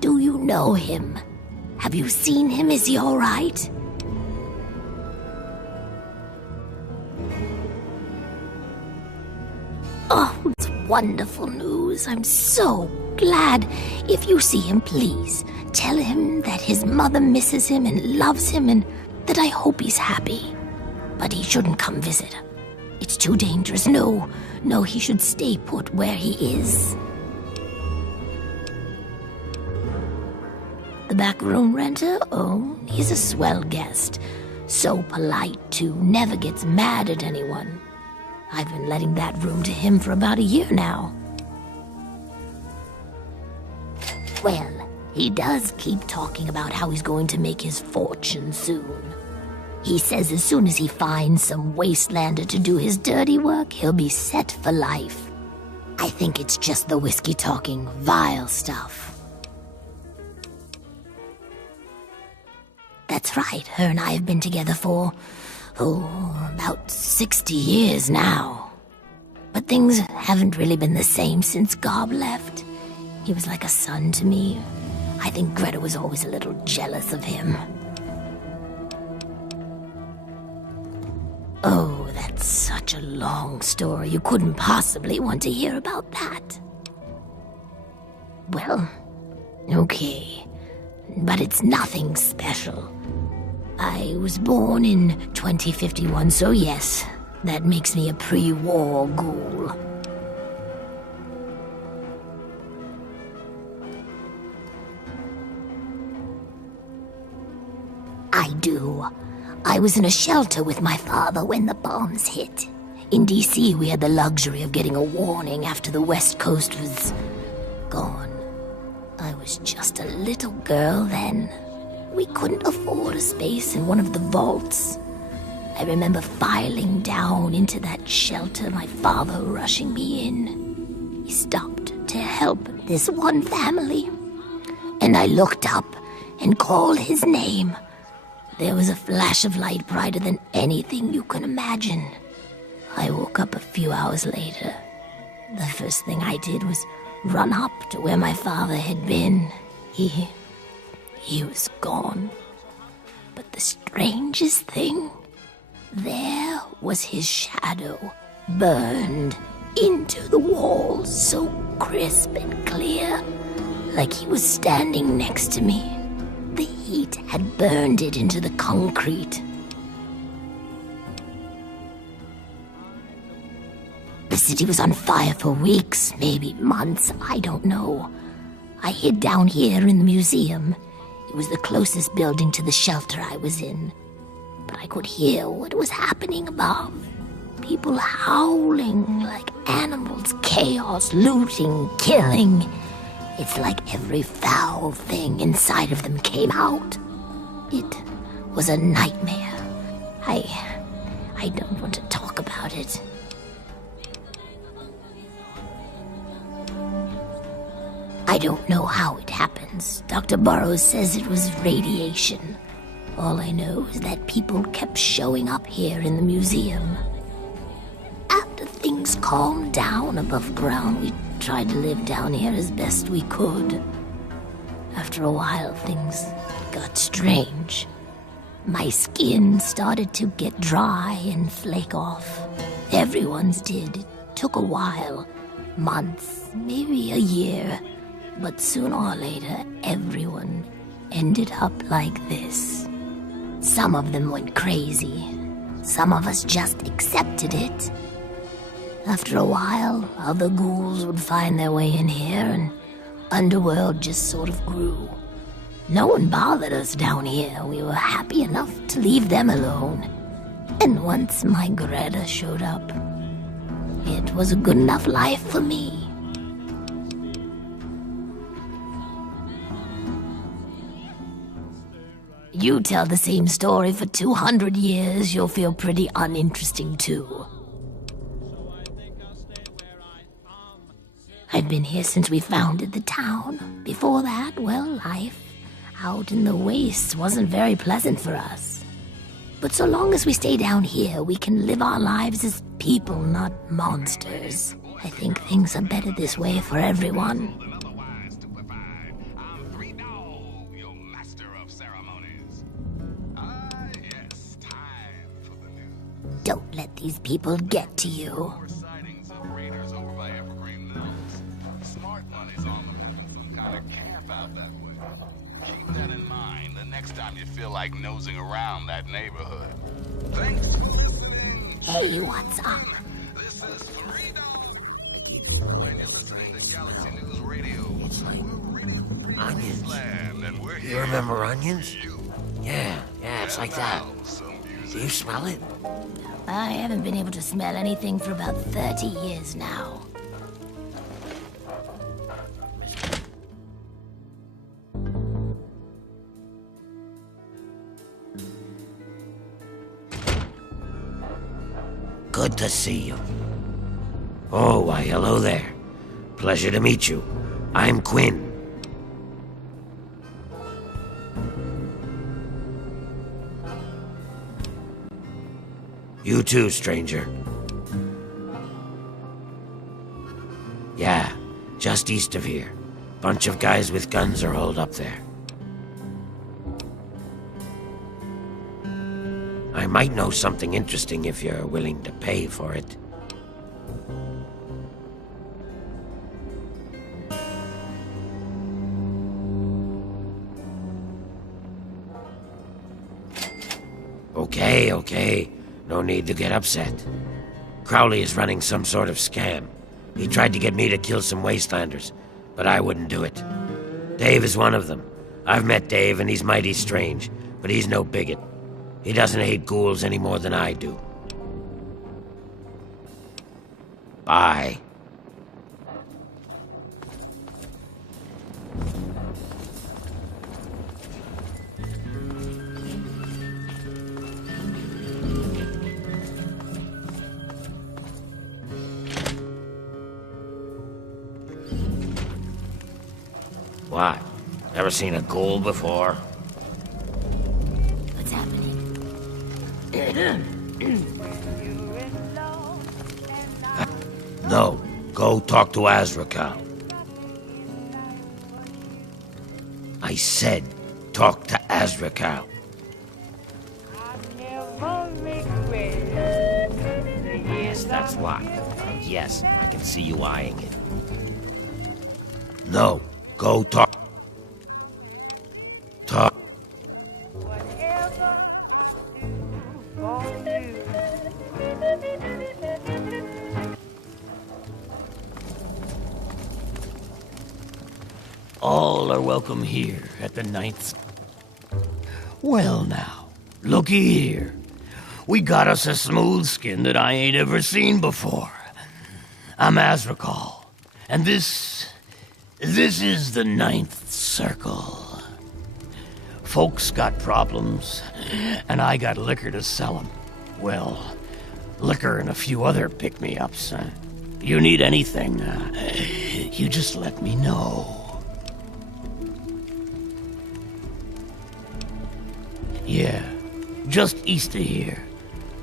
Do you know him? Have you seen him? Is he all right? Oh, it's wonderful news. I'm so glad. If you see him, please tell him that his mother misses him and loves him and that I hope he's happy. But he shouldn't come visit. It's too dangerous. No, he should stay put where he is. The back room renter? Oh, he's a swell guest. So polite, too. Never gets mad at anyone. I've been letting that room to him for about a year now. Well, he does keep talking about how he's going to make his fortune soon. He says as soon as he finds some wastelander to do his dirty work, he'll be set for life. I think it's just the whiskey talking vile stuff. That's right, her and I have been together for, about 60 years now. But things haven't really been the same since Gob left. He was like a son to me. I think Greta was always a little jealous of him. Oh, that's such a long story. You couldn't possibly want to hear about that. Well, okay. But it's nothing special. I was born in 2051, so yes, that makes me a pre-war ghoul. I do. I was in a shelter with my father when the bombs hit. In DC, we had the luxury of getting a warning after the West Coast was gone. I was just a little girl then. We couldn't afford a space in one of the vaults. I remember filing down into that shelter, my father rushing me in. He stopped to help this one family. And I looked up and called his name. There was a flash of light brighter than anything you can imagine. I woke up a few hours later. The first thing I did was run up to where my father had been. He was gone. But the strangest thing, there was his shadow, burned into the wall, so crisp and clear, like he was standing next to me. The heat had burned it into the concrete. The city was on fire for weeks, maybe months, I don't know. I hid down here in the museum. It was the closest building to the shelter I was in. But I could hear what was happening above. People howling like animals, chaos, looting, killing. It's like every foul thing inside of them came out. It was a nightmare. I don't want to talk about it. I don't know how it happens. Dr. Burroughs says it was radiation. All I know is that people kept showing up here in the museum. After things calmed down above ground, we tried to live down here as best we could. After a while, things got strange. My skin started to get dry and flake off. Everyone's did. It took a while. Months, maybe a year. But sooner or later, everyone ended up like this. Some of them went crazy. Some of us just accepted it. After a while, other ghouls would find their way in here, and Underworld just sort of grew. No one bothered us down here. We were happy enough to leave them alone. And once my Greta showed up, it was a good enough life for me. You tell the same story for 200 years, you'll feel pretty uninteresting too. I've been here since we founded the town. Before that, well, life out in the wastes wasn't very pleasant for us. But so long as we stay down here, we can live our lives as people, not monsters. I think things are better this way for everyone. Don't let these people get to you. Keep that in mind the next time you feel like nosing around that neighborhood. Thanks for listening. Hey, what's up? This is Freedom. When you're listening to Galaxy News Radio, It's like onions. and we're You here. remember onions? Yeah, it's like that. Do you smell it? I haven't been able to smell anything for about 30 years now. Good to see you. Oh, why, hello there. Pleasure to meet you. I'm Quinn. You too, stranger. Yeah, just east of here. Bunch of guys with guns are holed up there. I might know something interesting if you're willing to pay for it. Okay. No need to get upset. Crowley is running some sort of scam. He tried to get me to kill some wastelanders, but I wouldn't do it. Dave is one of them. I've met Dave, and he's mighty strange, but he's no bigot. He doesn't hate ghouls any more than I do. Bye. What? Never seen a ghoul before? What's happening? No, go talk to Azrakal. I said, talk to Azrakal. Yes, that's locked. Yes, I can see you eyeing it. No, go talk. Talk. All are welcome here at the Ninth. Well now, looky here. We got us a smooth skin that I ain't ever seen before. I'm Azrakal, and this is the Ninth Circle. Folks got problems, and I got liquor to sell them. Well, liquor and a few other pick-me-ups. You need anything, you just let me know. Yeah, just east of here.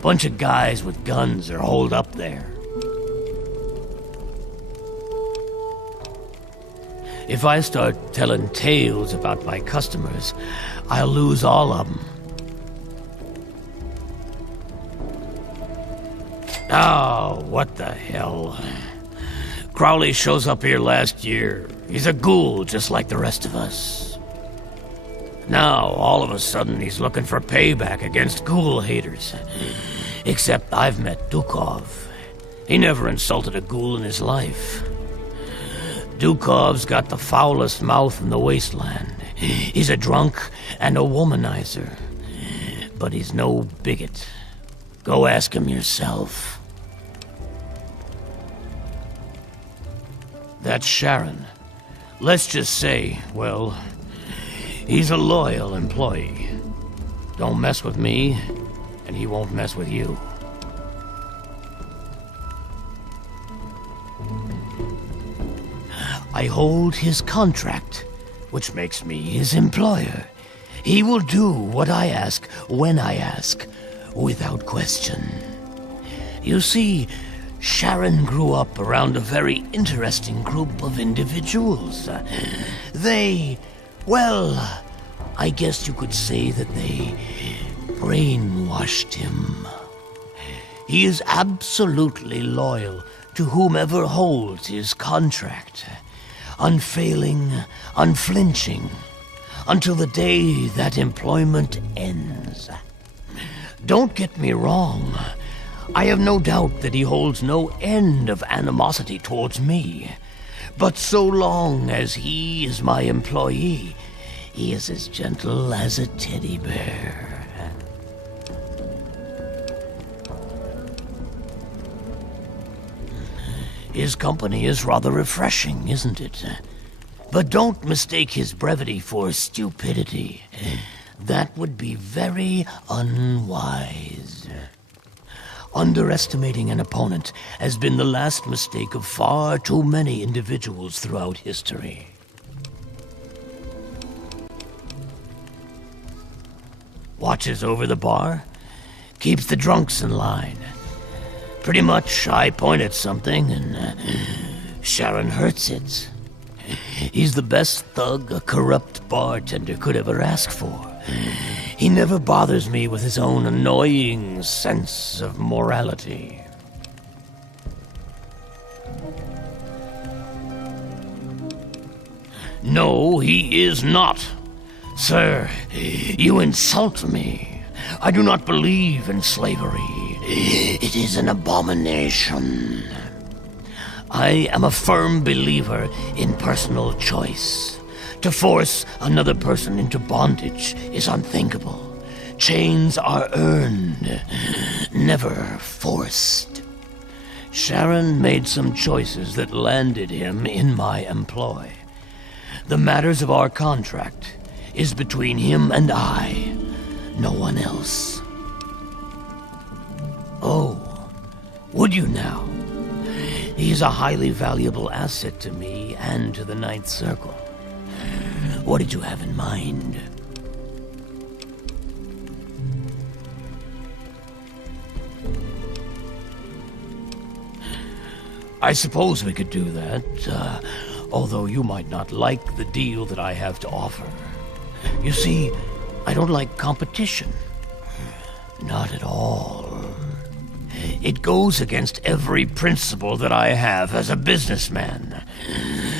Bunch of guys with guns are holed up there. If I start telling tales about my customers, I'll lose all of them. Oh, what the hell. Crowley shows up here last year. He's a ghoul just like the rest of us. Now, all of a sudden, he's looking for payback against ghoul haters. Except I've met Dukov. He never insulted a ghoul in his life. Dukov's got the foulest mouth in the wasteland. He's a drunk and a womanizer. But he's no bigot. Go ask him yourself. That's Sharon. Let's just say, well, he's a loyal employee. Don't mess with me, and he won't mess with you. I hold his contract, which makes me his employer. He will do what I ask, when I ask, without question. You see, Sharon grew up around a very interesting group of individuals. Well, I guess you could say that they brainwashed him. He is absolutely loyal to whomever holds his contract. Unfailing, unflinching, until the day that employment ends. Don't get me wrong. I have no doubt that he holds no end of animosity towards me. But so long as he is my employee, he is as gentle as a teddy bear. His company is rather refreshing, isn't it? But don't mistake his brevity for stupidity. That would be very unwise. Underestimating an opponent has been the last mistake of far too many individuals throughout history. Watches over the bar, keeps the drunks in line. Pretty much, I point at something and Sharon hurts it. He's the best thug a corrupt bartender could ever ask for. He never bothers me with his own annoying sense of morality. No, he is not. Sir, you insult me. I do not believe in slavery. It is an abomination. I am a firm believer in personal choice. To force another person into bondage is unthinkable. Chains are earned, never forced. Sharon made some choices that landed him in my employ. The matters of our contract is between him and I, no one else. Oh, would you now? He's a highly valuable asset to me and to the Ninth Circle. What did you have in mind? I suppose we could do that, although you might not like the deal that I have to offer. You see, I don't like competition. Not at all. It goes against every principle that I have as a businessman.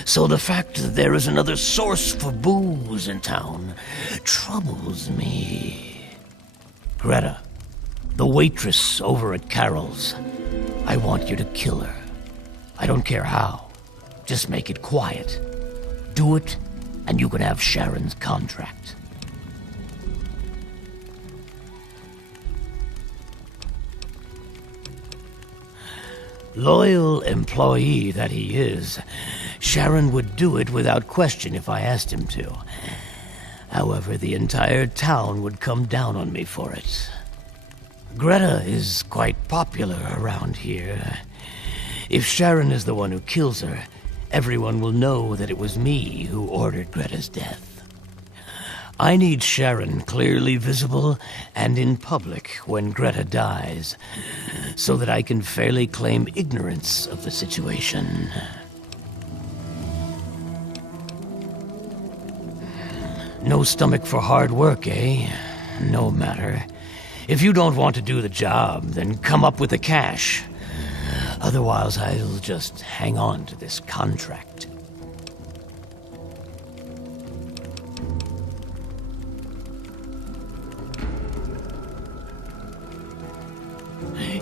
So the fact that there is another source for booze in town troubles me. Greta, the waitress over at Carol's, I want you to kill her. I don't care how. Just make it quiet. Do it, and you can have Sharon's contract. Loyal employee that he is, Sharon would do it without question if I asked him to. However, the entire town would come down on me for it. Greta is quite popular around here. If Sharon is the one who kills her, everyone will know that it was me who ordered Greta's death. I need Sharon clearly visible and in public when Greta dies, so that I can fairly claim ignorance of the situation. No stomach for hard work, eh? No matter. If you don't want to do the job, then come up with the cash. Otherwise, I'll just hang on to this contract.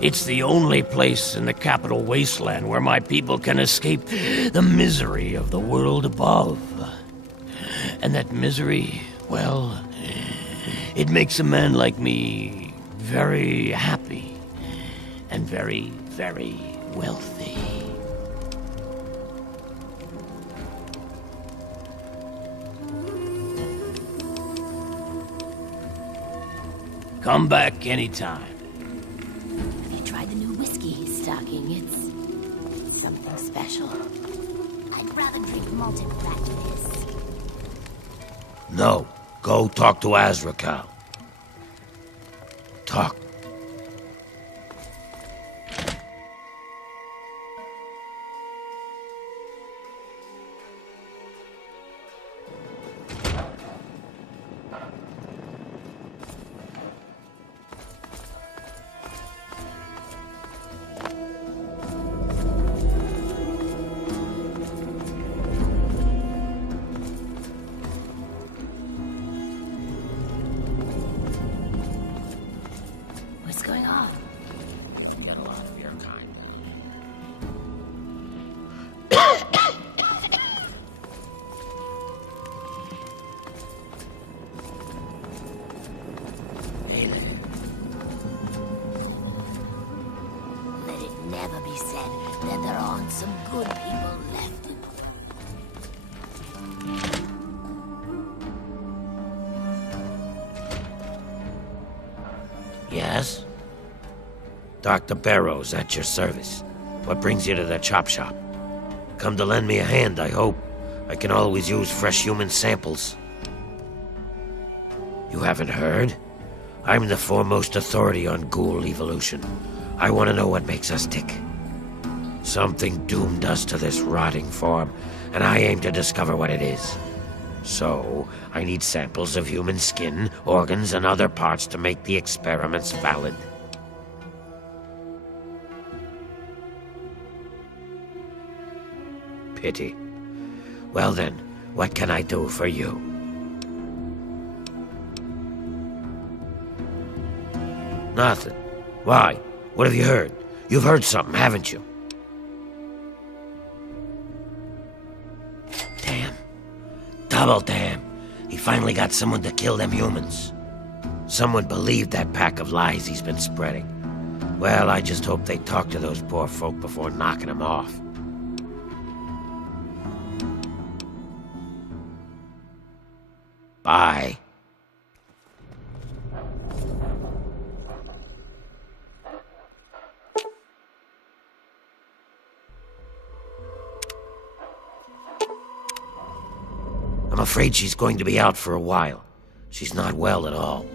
It's the only place in the capital wasteland where my people can escape the misery of the world above. And that misery, well, it makes a man like me very happy and very, very wealthy. Come back anytime. Have you tried the new whiskey he's stocking? It's something special. I'd rather drink malted practice. No. Go talk to Azrakal. Talk. What's going on? Get a lot of your kind. Let it never be said that there aren't some good people left. Yes? Dr. Barrows at your service. What brings you to the chop shop? Come to lend me a hand, I hope. I can always use fresh human samples. You haven't heard? I'm the foremost authority on ghoul evolution. I want to know what makes us tick. Something doomed us to this rotting form, and I aim to discover what it is. So, I need samples of human skin, organs, and other parts to make the experiments valid. Pity. Well then, what can I do for you? Nothing. Why? What have you heard? You've heard something, haven't you? Damn. Double damn. He finally got someone to kill them humans. Someone believed that pack of lies he's been spreading. Well, I just hope they talk to those poor folk before knocking him off. Bye. I'm afraid she's going to be out for a while. She's not well at all.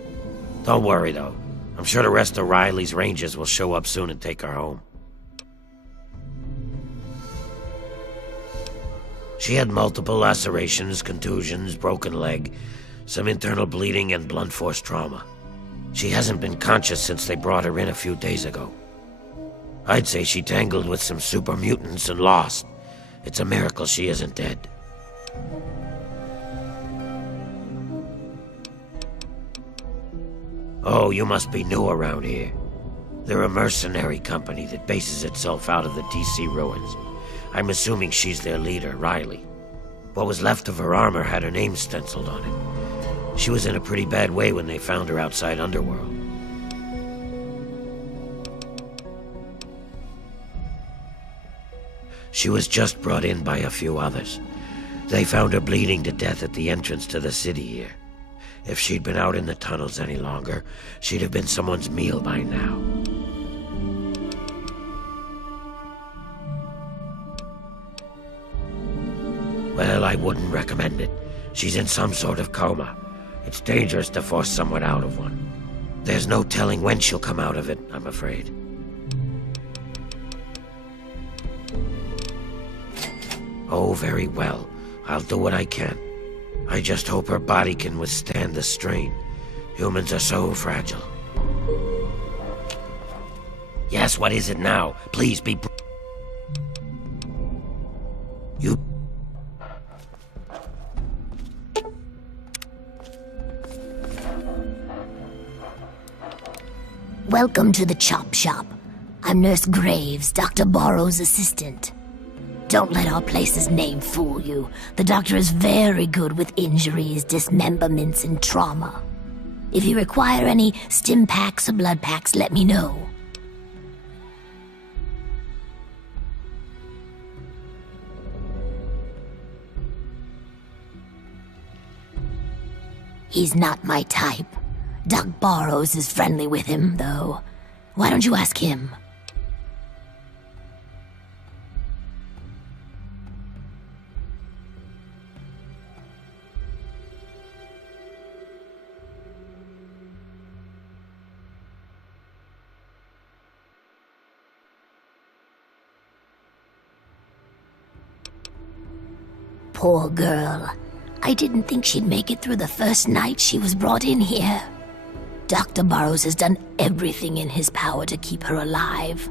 Don't worry, though. I'm sure the rest of Riley's rangers will show up soon and take her home. She had multiple lacerations, contusions, broken leg, some internal bleeding, and blunt force trauma. She hasn't been conscious since they brought her in a few days ago. I'd say she tangled with some super mutants and lost. It's a miracle she isn't dead. Oh, you must be new around here. They're a mercenary company that bases itself out of the DC ruins. I'm assuming she's their leader, Riley. What was left of her armor had her name stenciled on it. She was in a pretty bad way when they found her outside Underworld. She was just brought in by a few others. They found her bleeding to death at the entrance to the city here. If she'd been out in the tunnels any longer, she'd have been someone's meal by now. Well, I wouldn't recommend it. She's in some sort of coma. It's dangerous to force someone out of one. There's no telling when she'll come out of it, I'm afraid. Oh, very well. I'll do what I can. I just hope her body can withstand the strain. Humans are so fragile. Yes, what is it now? Please be... You... Welcome to the Chop Shop. I'm Nurse Graves, Dr. Borrow's assistant. Don't let our place's name fool you. The doctor is very good with injuries, dismemberments, and trauma. If you require any stim packs or blood packs, let me know. He's not my type. Doc Borrows is friendly with him, though. Why don't you ask him? Poor girl. I didn't think she'd make it through the first night she was brought in here. Dr. Burrows has done everything in his power to keep her alive.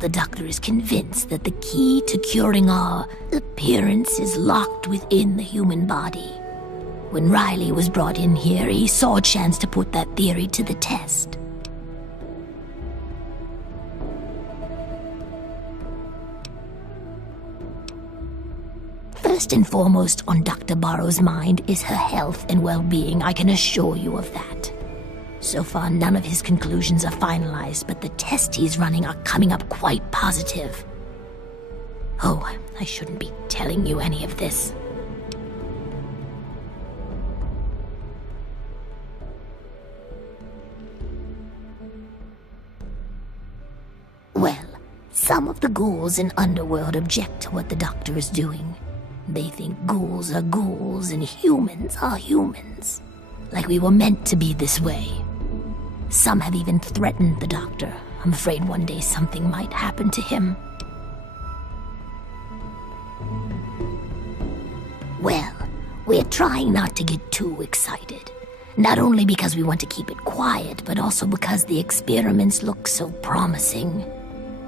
The doctor is convinced that the key to curing our appearance is locked within the human body. When Riley was brought in here, he saw a chance to put that theory to the test. First and foremost on Dr. Borrow's mind is her health and well-being, I can assure you of that. So far, none of his conclusions are finalized, but the tests he's running are coming up quite positive. Oh, I shouldn't be telling you any of this. Well, some of the ghouls in Underworld object to what the doctor is doing. They think ghouls are ghouls and humans are humans. Like we were meant to be this way. Some have even threatened the doctor. I'm afraid one day something might happen to him. Well, we're trying not to get too excited. Not only because we want to keep it quiet, but also because the experiments look so promising.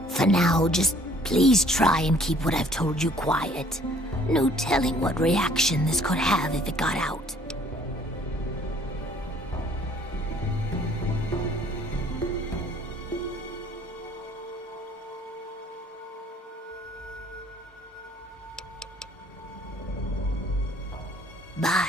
For now, just please try and keep what I've told you quiet. No telling what reaction this could have if it got out. Bye.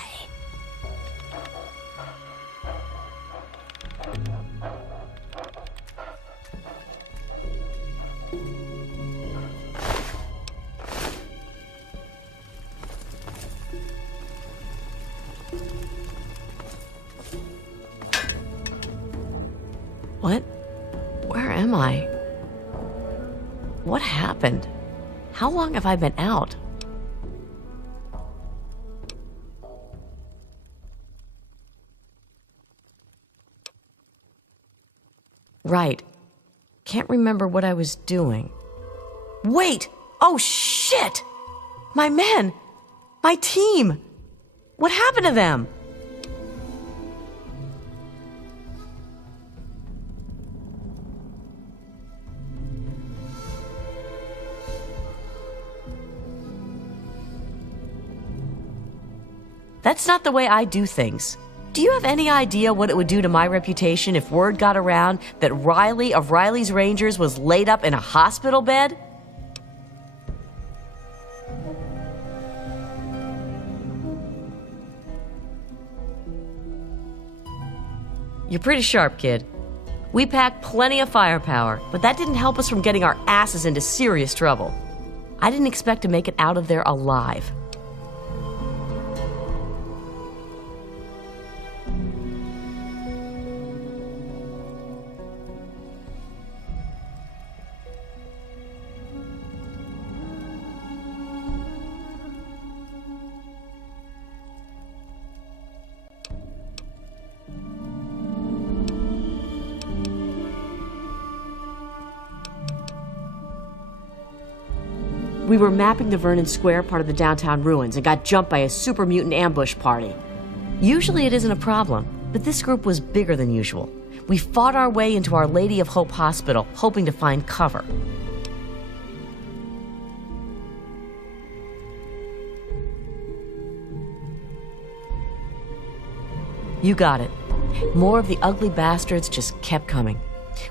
What? Where am I? What happened? How long have I been out? Right. Can't remember what I was doing. Wait! Oh, shit! My men! My team! What happened to them? That's not the way I do things. Do you have any idea what it would do to my reputation if word got around that Riley of Riley's Rangers was laid up in a hospital bed? You're pretty sharp, kid. We packed plenty of firepower, but that didn't help us from getting our asses into serious trouble. I didn't expect to make it out of there alive. We were mapping the Vernon Square part of the downtown ruins and got jumped by a super mutant ambush party. Usually it isn't a problem, but this group was bigger than usual. We fought our way into Our Lady of Hope Hospital, hoping to find cover. You got it. More of the ugly bastards just kept coming.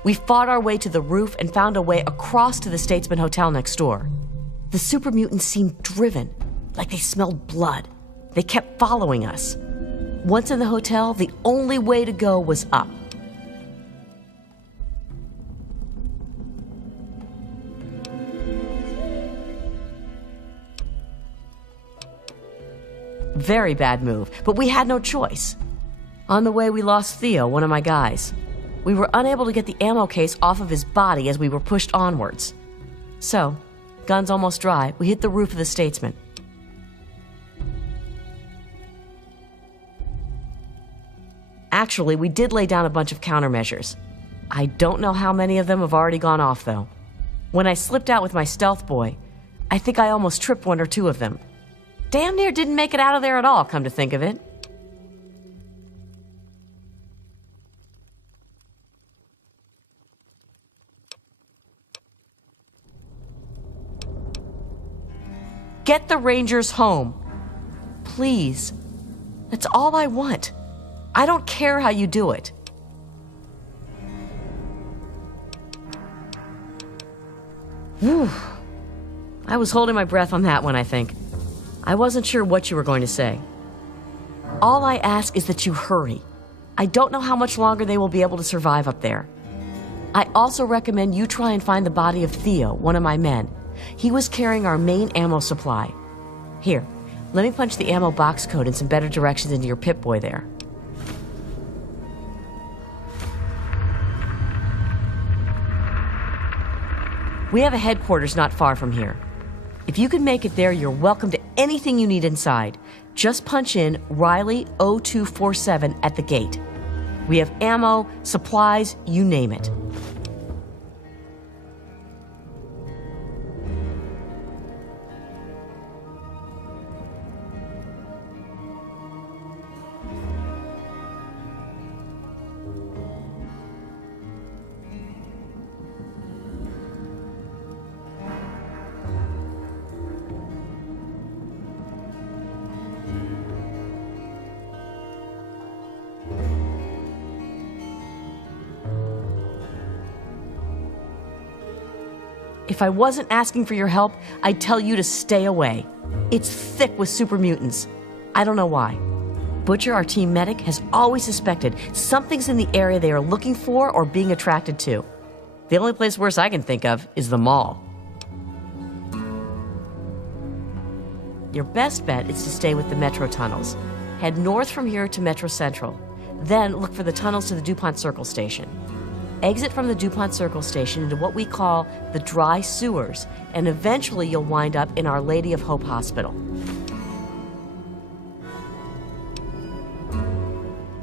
We fought our way to the roof and found a way across to the Statesman Hotel next door. The super mutants seemed driven, like they smelled blood. They kept following us. Once in the hotel, the only way to go was up. Very bad move, but we had no choice. On the way, we lost Theo, one of my guys. We were unable to get the ammo case off of his body as we were pushed onwards. So, guns almost dry, we hit the roof of the Statesman. Actually, we did lay down a bunch of countermeasures. I don't know how many of them have already gone off, though. When I slipped out with my stealth boy, I think I almost tripped one or two of them. Damn near didn't make it out of there at all, come to think of it. Get the Rangers home. Please. That's all I want. I don't care how you do it. Whew. I was holding my breath on that one, I think. I wasn't sure what you were going to say. All I ask is that you hurry. I don't know how much longer they will be able to survive up there. I also recommend you try and find the body of Theo, one of my men. He was carrying our main ammo supply. Here, let me punch the ammo box code and some better directions into your Pip-Boy there. We have a headquarters not far from here. If you can make it there, you're welcome to anything you need inside. Just punch in Riley 0247 at the gate. We have ammo, supplies, you name it. If I wasn't asking for your help, I'd tell you to stay away. It's thick with super mutants. I don't know why. Butcher, our team medic, has always suspected something's in the area they are looking for or being attracted to. The only place worse I can think of is the mall. Your best bet is to stay with the metro tunnels. Head north from here to Metro Central. Then look for the tunnels to the DuPont Circle Station. Exit from the DuPont Circle Station into what we call the dry sewers, and eventually you'll wind up in Our Lady of Hope Hospital.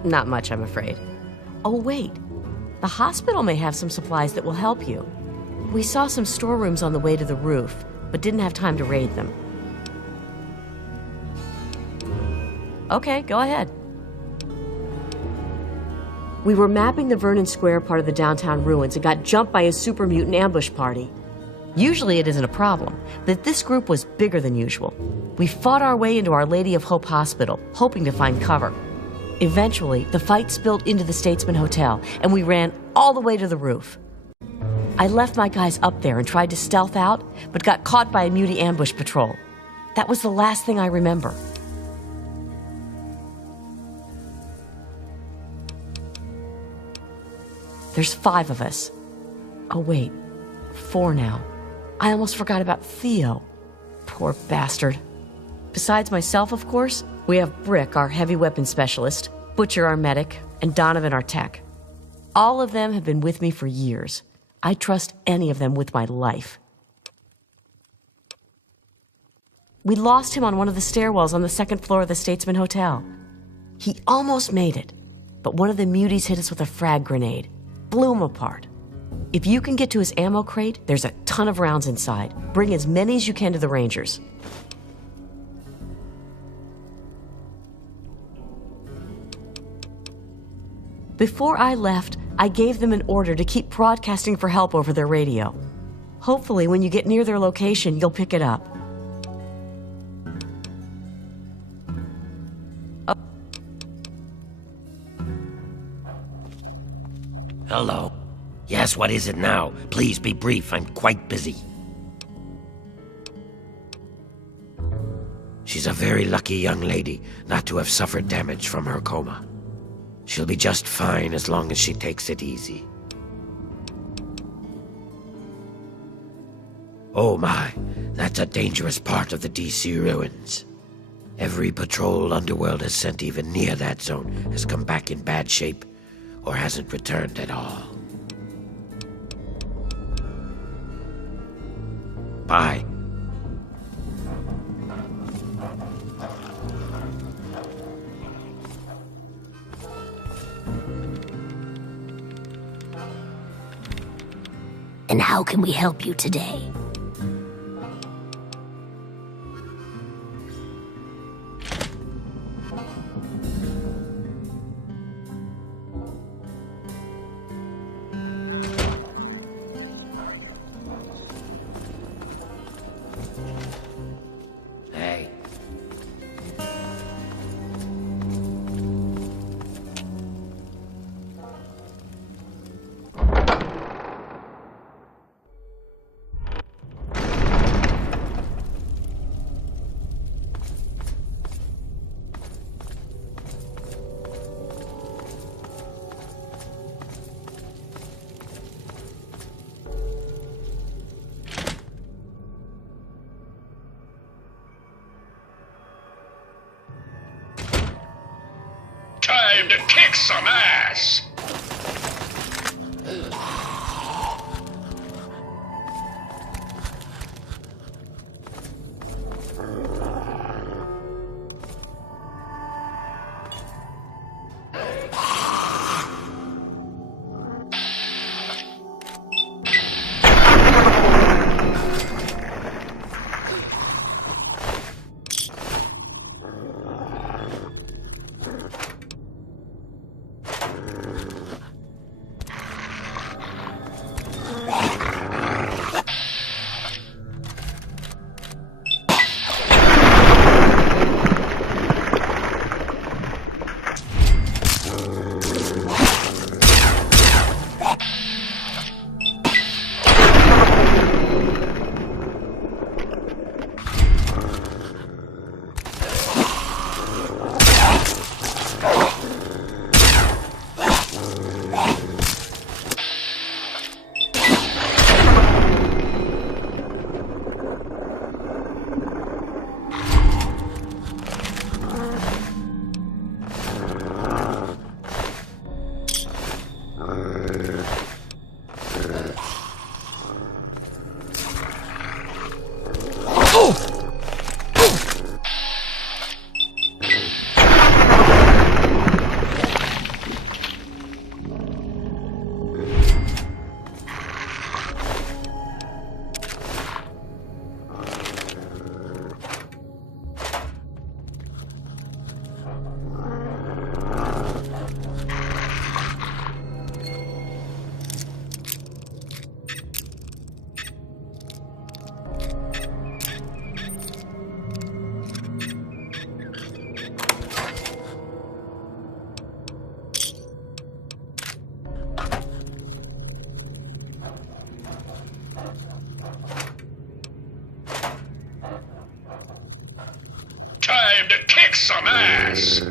Not much, I'm afraid. Oh, wait. The hospital may have some supplies that will help you. We saw some storerooms on the way to the roof, but didn't have time to raid them. Okay, go ahead. We were mapping the Vernon Square part of the downtown ruins and got jumped by a super mutant ambush party. Usually it isn't a problem, but this group was bigger than usual. We fought our way into Our Lady of Hope Hospital, hoping to find cover. Eventually, the fight spilled into the Statesman Hotel, and we ran all the way to the roof. I left my guys up there and tried to stealth out, but got caught by a mutie ambush patrol. That was the last thing I remember. There's 5 of us. Oh wait, 4 now. I almost forgot about Theo. Poor bastard. Besides myself, of course, we have Brick, our heavy weapons specialist, Butcher, our medic, and Donovan, our tech. All of them have been with me for years. I'd trust any of them with my life. We lost him on one of the stairwells on the 2nd floor of the Statesman Hotel. He almost made it, but one of the muties hit us with a frag grenade. Blew him apart. If you can get to his ammo crate, there's a ton of rounds inside. Bring as many as you can to the Rangers. Before I left, I gave them an order to keep broadcasting for help over their radio. Hopefully, when you get near their location, you'll pick it up. Hello. Yes, what is it now? Please be brief. I'm quite busy. She's a very lucky young lady not to have suffered damage from her coma. She'll be just fine as long as she takes it easy. Oh my, that's a dangerous part of the DC ruins. Every patrol Underworld has sent even near that zone has come back in bad shape or hasn't returned at all. Bye. And how can we help you today? Hey. Time to kick some ass! Time to kick some ass!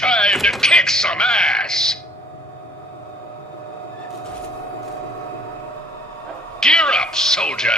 Time to kick some ass! Gear up, soldier!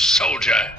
Soldier!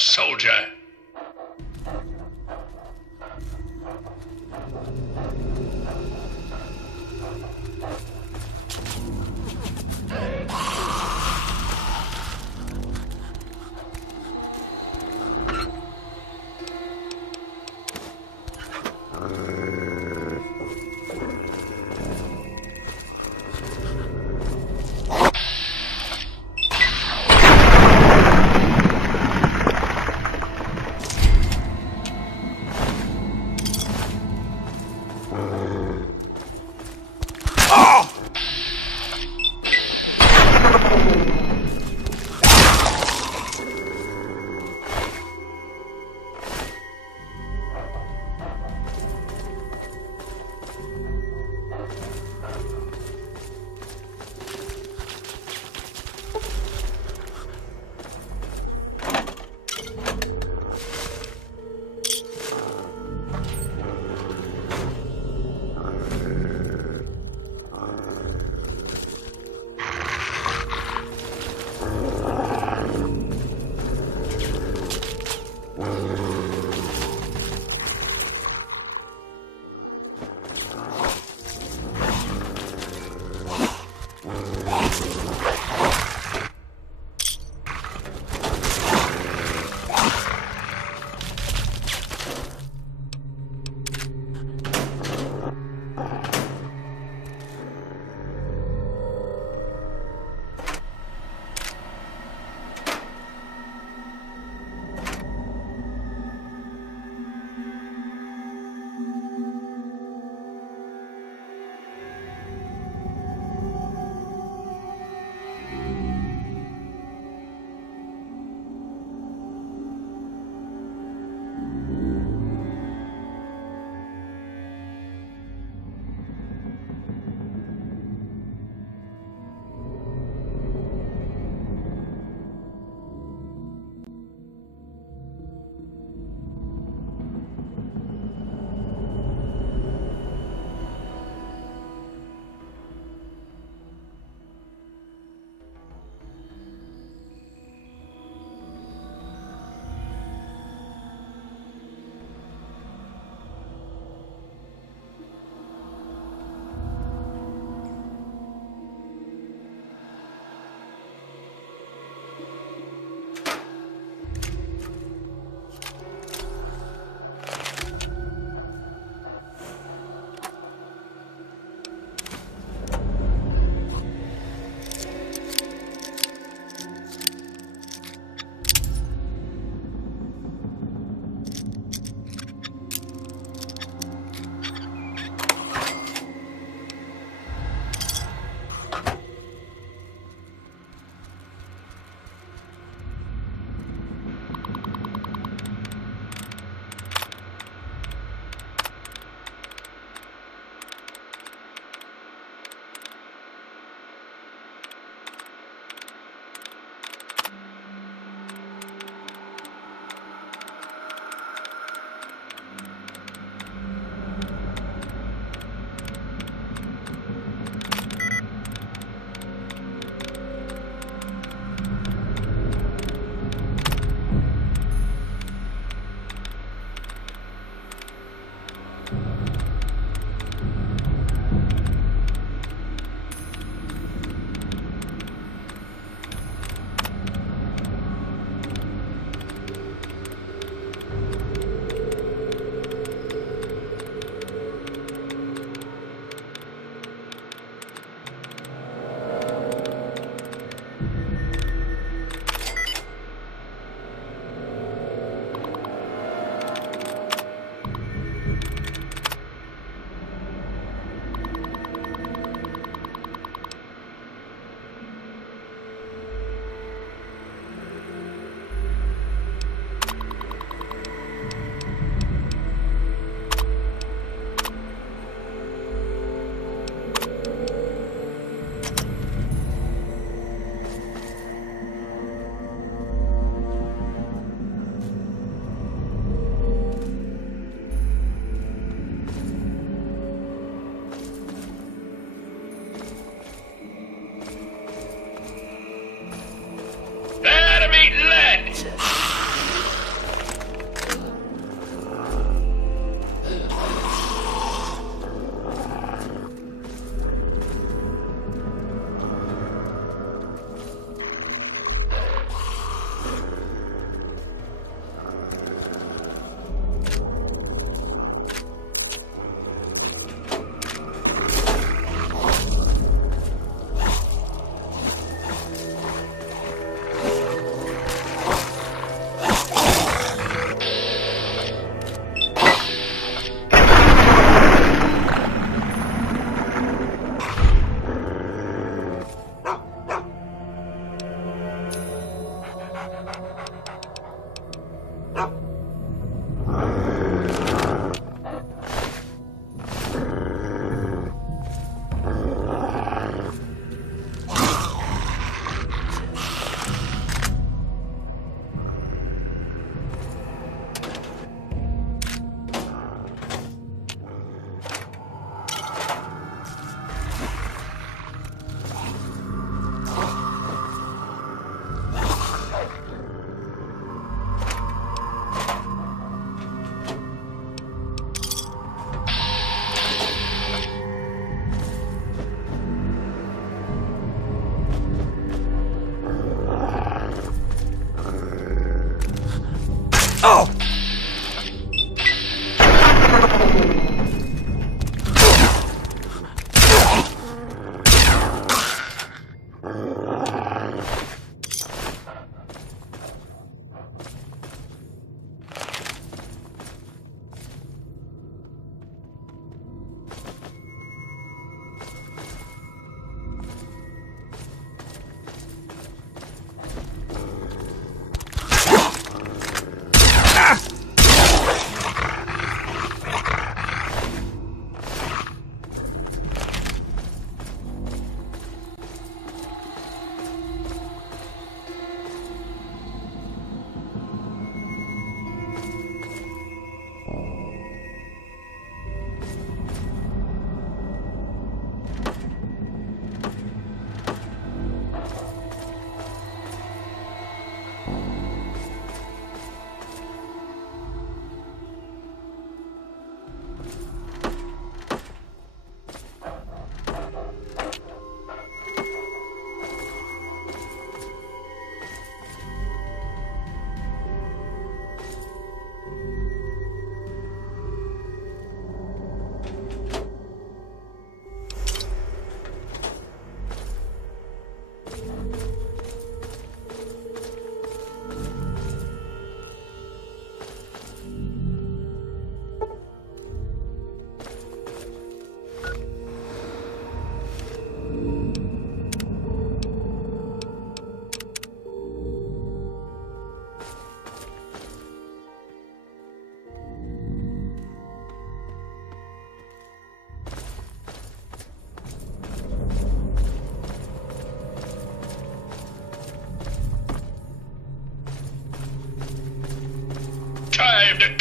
soldier.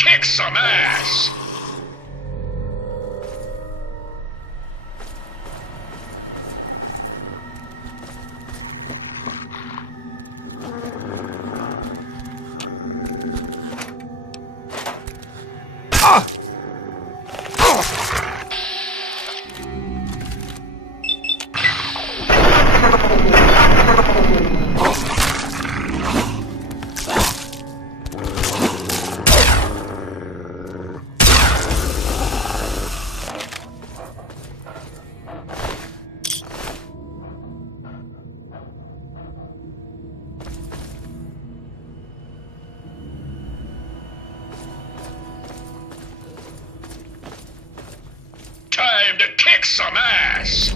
kick some ass! Time to kick some ass!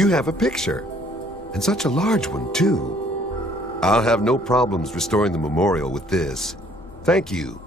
You have a picture. And such a large one, too. I'll have no problems restoring the memorial with this. Thank you.